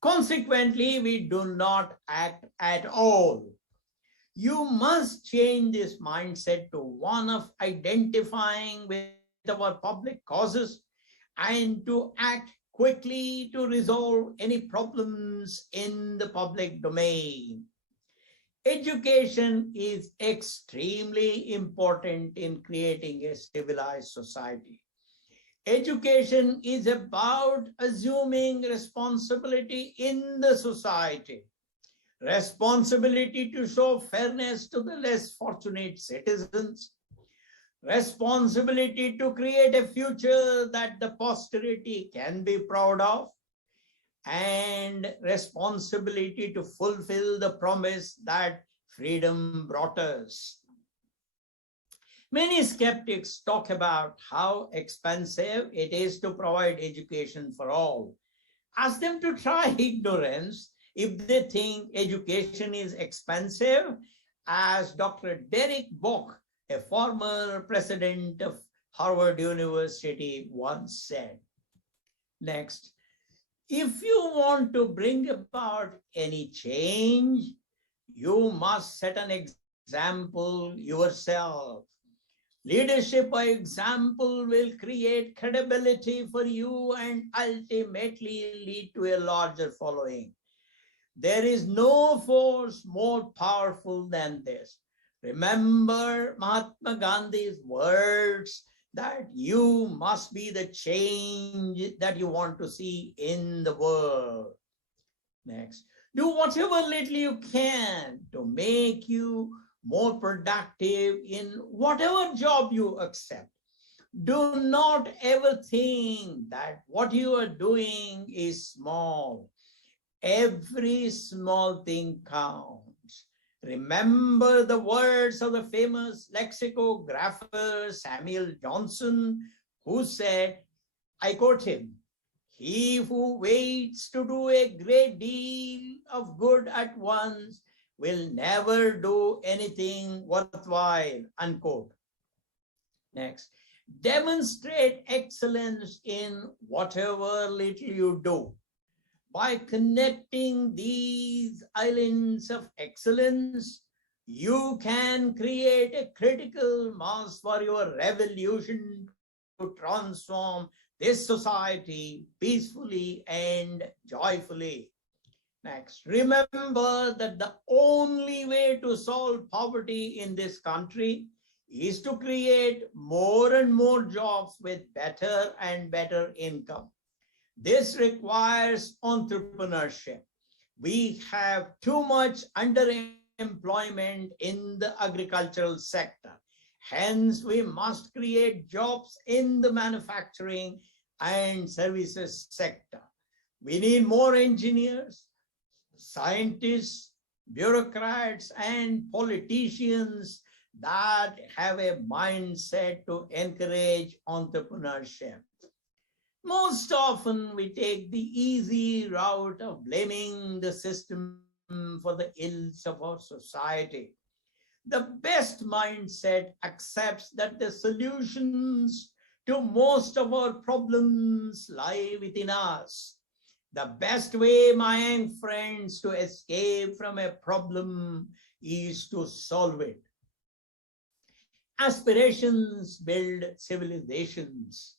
Consequently, we do not act at all. You must change this mindset to one of identifying with our public causes and to act quickly to resolve any problems in the public domain. Education is extremely important in creating a civilized society. Education is about assuming responsibility in the society, responsibility to show fairness to the less fortunate citizens, responsibility to create a future that the posterity can be proud of, and responsibility to fulfill the promise that freedom brought us. Many skeptics talk about how expensive it is to provide education for all. Ask them to try ignorance if they think education is expensive, as Dr. Derek Bock, a former president of Harvard University, once said. Next, if you want to bring about any change, you must set an example yourself. Leadership by example will create credibility for you and ultimately lead to a larger following. There is no force more powerful than this. Remember Mahatma Gandhi's words that you must be the change that you want to see in the world. Next, do whatever little you can to make you more productive in whatever job you accept. Do not ever think that what you are doing is small. Every small thing counts. Remember the words of the famous lexicographer Samuel Johnson, who said, I quote him, "He who waits to do a great deal of good at once will never do anything worthwhile," unquote. Next, demonstrate excellence in whatever little you do. By connecting these islands of excellence, you can create a critical mass for your revolution to transform this society peacefully and joyfully. Next, remember that the only way to solve poverty in this country is to create more and more jobs with better and better income. This requires entrepreneurship. We have too much underemployment in the agricultural sector. Hence, we must create jobs in the manufacturing and services sector. We need more engineers, scientists, bureaucrats, and politicians that have a mindset to encourage entrepreneurship. Most often, we take the easy route of blaming the system for the ills of our society. The best mindset accepts that the solutions to most of our problems lie within us. The best way, my young friends, to escape from a problem is to solve it. Aspirations build civilizations.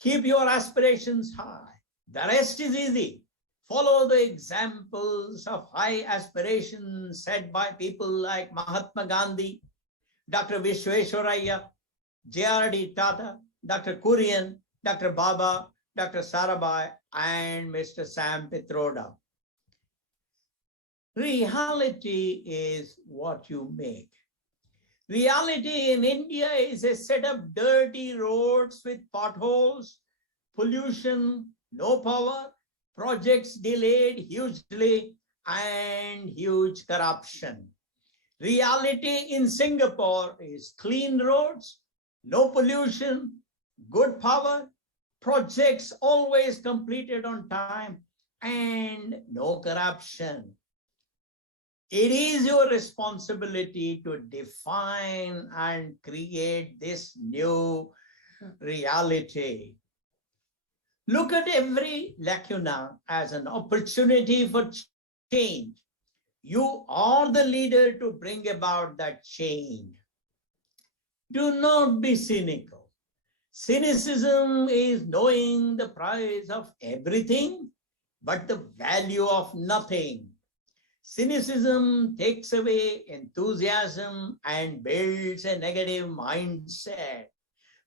Keep your aspirations high. The rest is easy. Follow the examples of high aspirations set by people like Mahatma Gandhi, Dr. Vishweswaraya, J.R.D. Tata, Dr. Kurian, Dr. Baba, Dr. Sarabhai, and Mr. Sam Pitroda. Reality is what you make. Reality in India is a set of dirty roads with potholes, pollution, no power, projects delayed hugely, and huge corruption. Reality in Singapore is clean roads, no pollution, good power, projects always completed on time, and no corruption. It is your responsibility to define and create this new reality. Look at every lacuna as an opportunity for change. You are the leader to bring about that change. Do not be cynical. Cynicism is knowing the price of everything, but the value of nothing. Cynicism takes away enthusiasm and builds a negative mindset.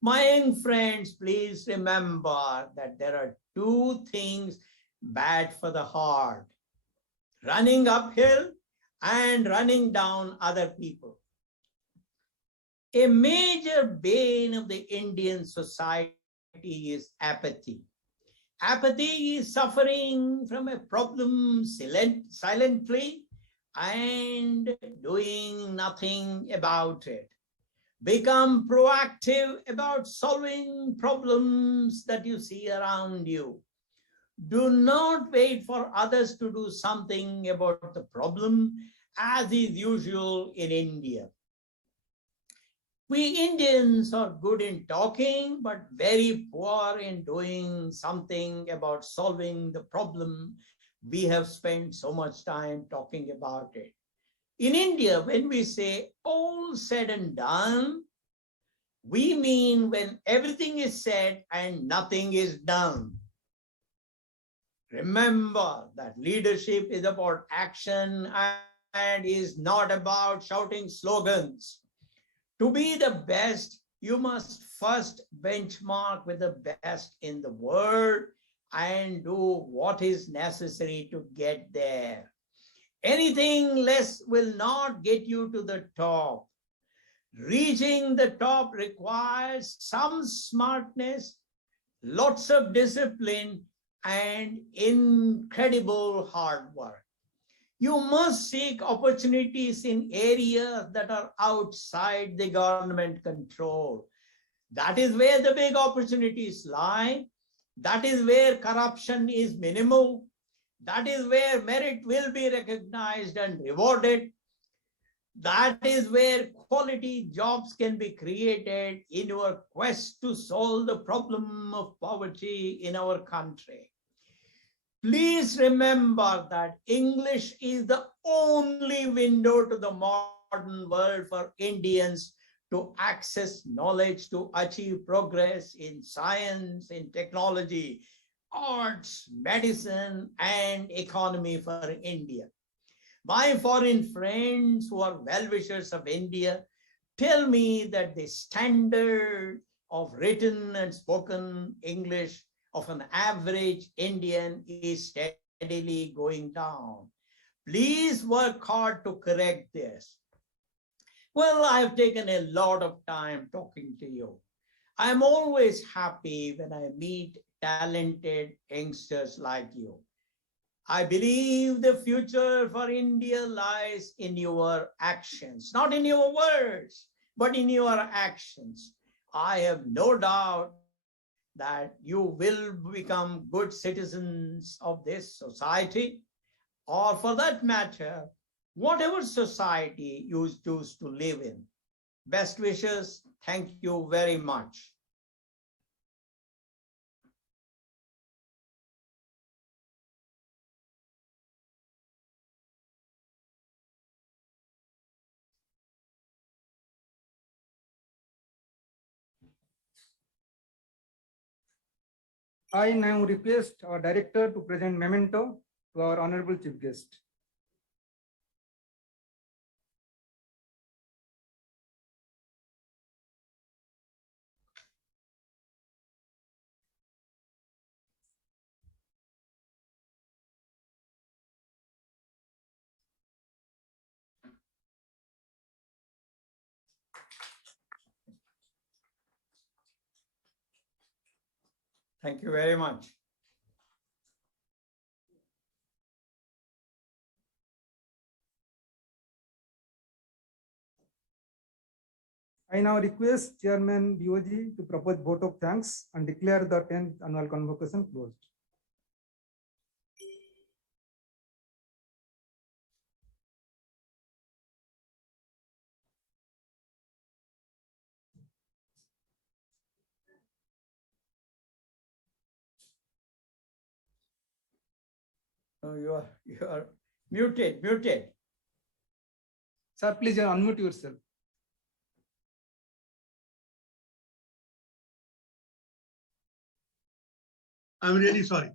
My young friends, please remember that there are two things bad for the heart: running uphill and running down other people. A major bane of the Indian society is apathy. Apathy is suffering from a problem silently and doing nothing about it. Become proactive about solving problems that you see around you. Do not wait for others to do something about the problem, as is usual in India. We Indians are good in talking, but very poor in doing something about solving the problem. We have spent so much time talking about it. In India, when we say all said and done, we mean when everything is said and nothing is done. Remember that leadership is about action and is not about shouting slogans. To be the best, you must first benchmark with the best in the world and do what is necessary to get there. Anything less will not get you to the top. Reaching the top requires some smartness, lots of discipline, and incredible hard work. You must seek opportunities in areas that are outside the government control. That is where the big opportunities lie. That is where corruption is minimal. That is where merit will be recognized and rewarded. That is where quality jobs can be created in your quest to solve the problem of poverty in our country. Please remember that English is the only window to the modern world for Indians to access knowledge, to achieve progress in science, in technology, arts, medicine, and economy for India. My foreign friends who are well-wishers of India tell me that the standard of written and spoken English of an average Indian is steadily going down. Please work hard to correct this. Well, I've taken a lot of time talking to you. I'm always happy when I meet talented youngsters like you. I believe the future for India lies in your actions, not in your words, but in your actions. I have no doubt that you will become good citizens of this society, or for that matter, whatever society you choose to live in. Best wishes. Thank you very much. I now request our director to present memento to our honorable chief guest. Thank you very much. I now request Chairman BOG to propose vote of thanks and declare the 10th annual convocation closed. No, you are muted. Sir, please unmute yourself. I'm really sorry.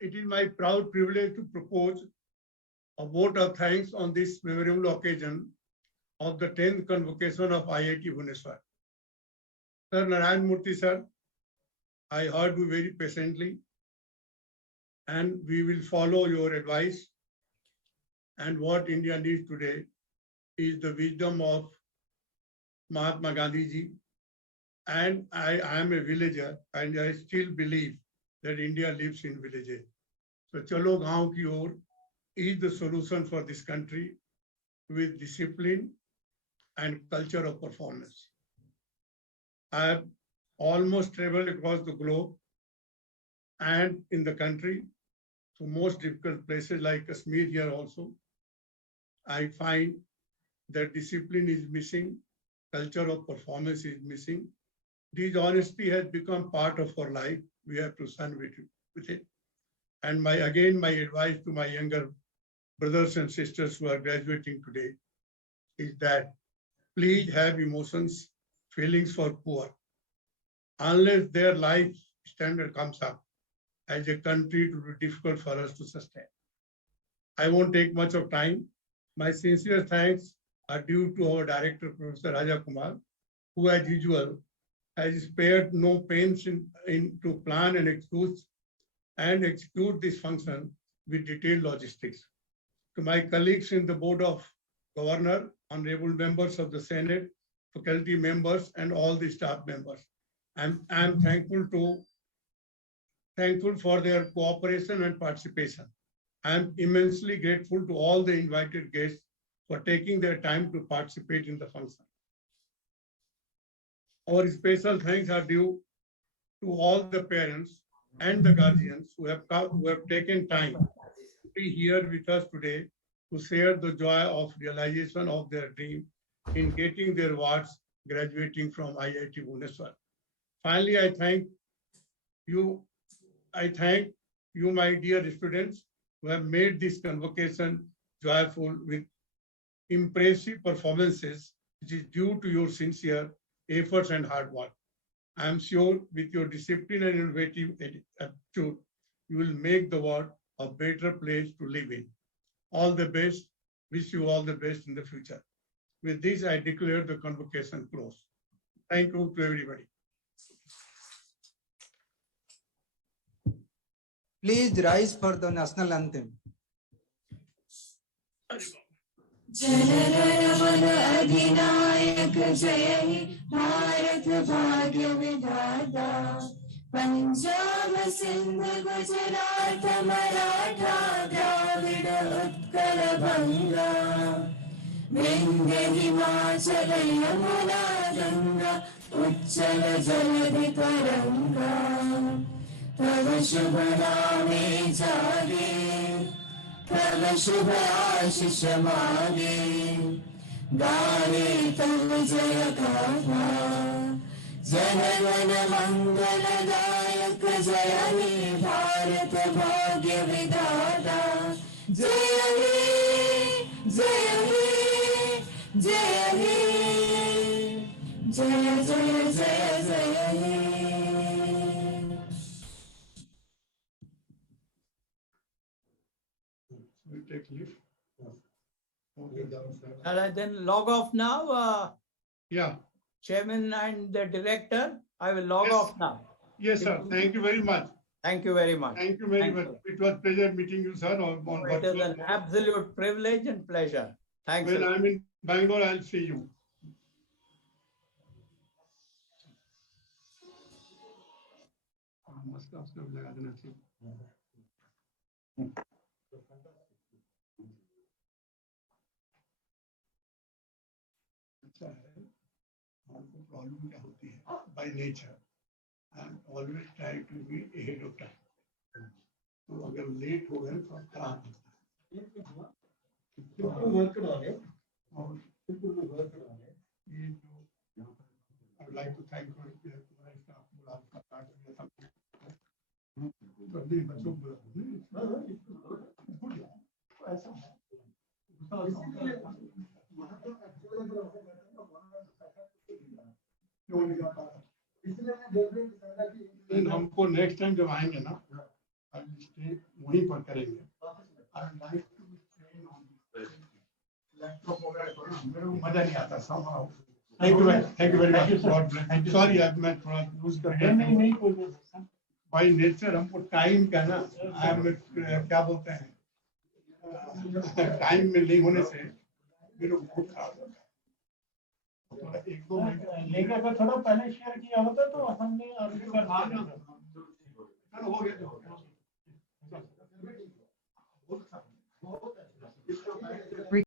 It is my proud privilege to propose a vote of thanks on this memorable occasion of the 10th convocation of IIT Bhubaneswar. Sir Narayan Murthy sir, I heard you very patiently, and we will follow your advice. And what India needs today is the wisdom of Mahatma Gandhi ji, And I am a villager and I still believe that India lives in villages. So chalo gaon ki or is the solution for this country with discipline and culture of performance. I have almost traveled across the globe and in the country to most difficult places like Kashmir here also. I find that discipline is missing, culture of performance is missing. Dishonesty has become part of our life. We have to stand with it. And my advice to my younger brothers and sisters who are graduating today is that please have emotions, feelings for poor. Unless their life standard comes up, as a country, it will be difficult for us to sustain. I won't take much of time. My sincere thanks are due to our director, Professor Raja Kumar, who as usual has spared no pains to plan and execute this function with detailed logistics. To my colleagues in the Board of Governor, honorable members of the Senate, faculty members, and all the staff members, I'm thankful for their cooperation and participation. I'm immensely grateful to all the invited guests for taking their time to participate in the function. Our special thanks are due to all the parents and the guardians who have taken time to be here with us today to share the joy of realization of their dream in getting their awards graduating from IIT Bhubaneswar. Finally, I thank you, my dear students, who have made this convocation joyful with impressive performances, which is due to your sincere efforts and hard work. I am sure with your discipline and innovative attitude, you will make the world a better place to live in. All the best. Wish you all the best in the future. With this, I declare the convocation closed. Thank you to everybody. Please rise for the national anthem. जनगण अधिनायक जय हे भारत भाग्य विधाता पंजाब सिंध गुजरात मराठा द्राविड उत्कल बंगा विंध्य हिमाचल यमुना गंगा उच्चल जलधि तरंगा तव शुभ नामे जागे तव शुभ आशीष मागे गाये तव जय गाथा जनगण मंगलदायक जय हे भारत भाग्य विधाता जय हे जय हे जय हे जय जय जय जय हे We take leave. Shall I then log off now? Yeah. Chairman and the director, I will log off now. Yes, sir. Thank you very much. Thank you very much. Thank you very much. It was pleasure meeting you, sir. It is an absolute privilege and pleasure. Thanks. When I'm in Bangalore, I'll see you. अच्छा है, हमको problem क्या होती है by nature I am always try to be ahead of time, तो अगर late हो गए तो खराब होता है। वर्क ऑन इट और ये जो I would like to thank you तुम्हारा स्टाफ पूरा आपका कार्ड दिया सब तो नहीं बच्चों को गुड ऐसा है हमको नेक्स्ट टाइम जब आएंगे ना स्टे वहीं पर करेंगे। लैपटॉप वगैरह मेरे को मजा नहीं आता somehow. Thank you very much. God bless. Sorry, मैं थोड़ा लूज कर गया। नहीं कोई भाई नेचर हमको टाइम का ना क्या बोलते हैं टाइम में नहीं होने से मेरे को बहुत खराब होता है। लेकर थोड़ा पहले शेयर किया होता तो हमने आगे बढ़ा चलो हो गया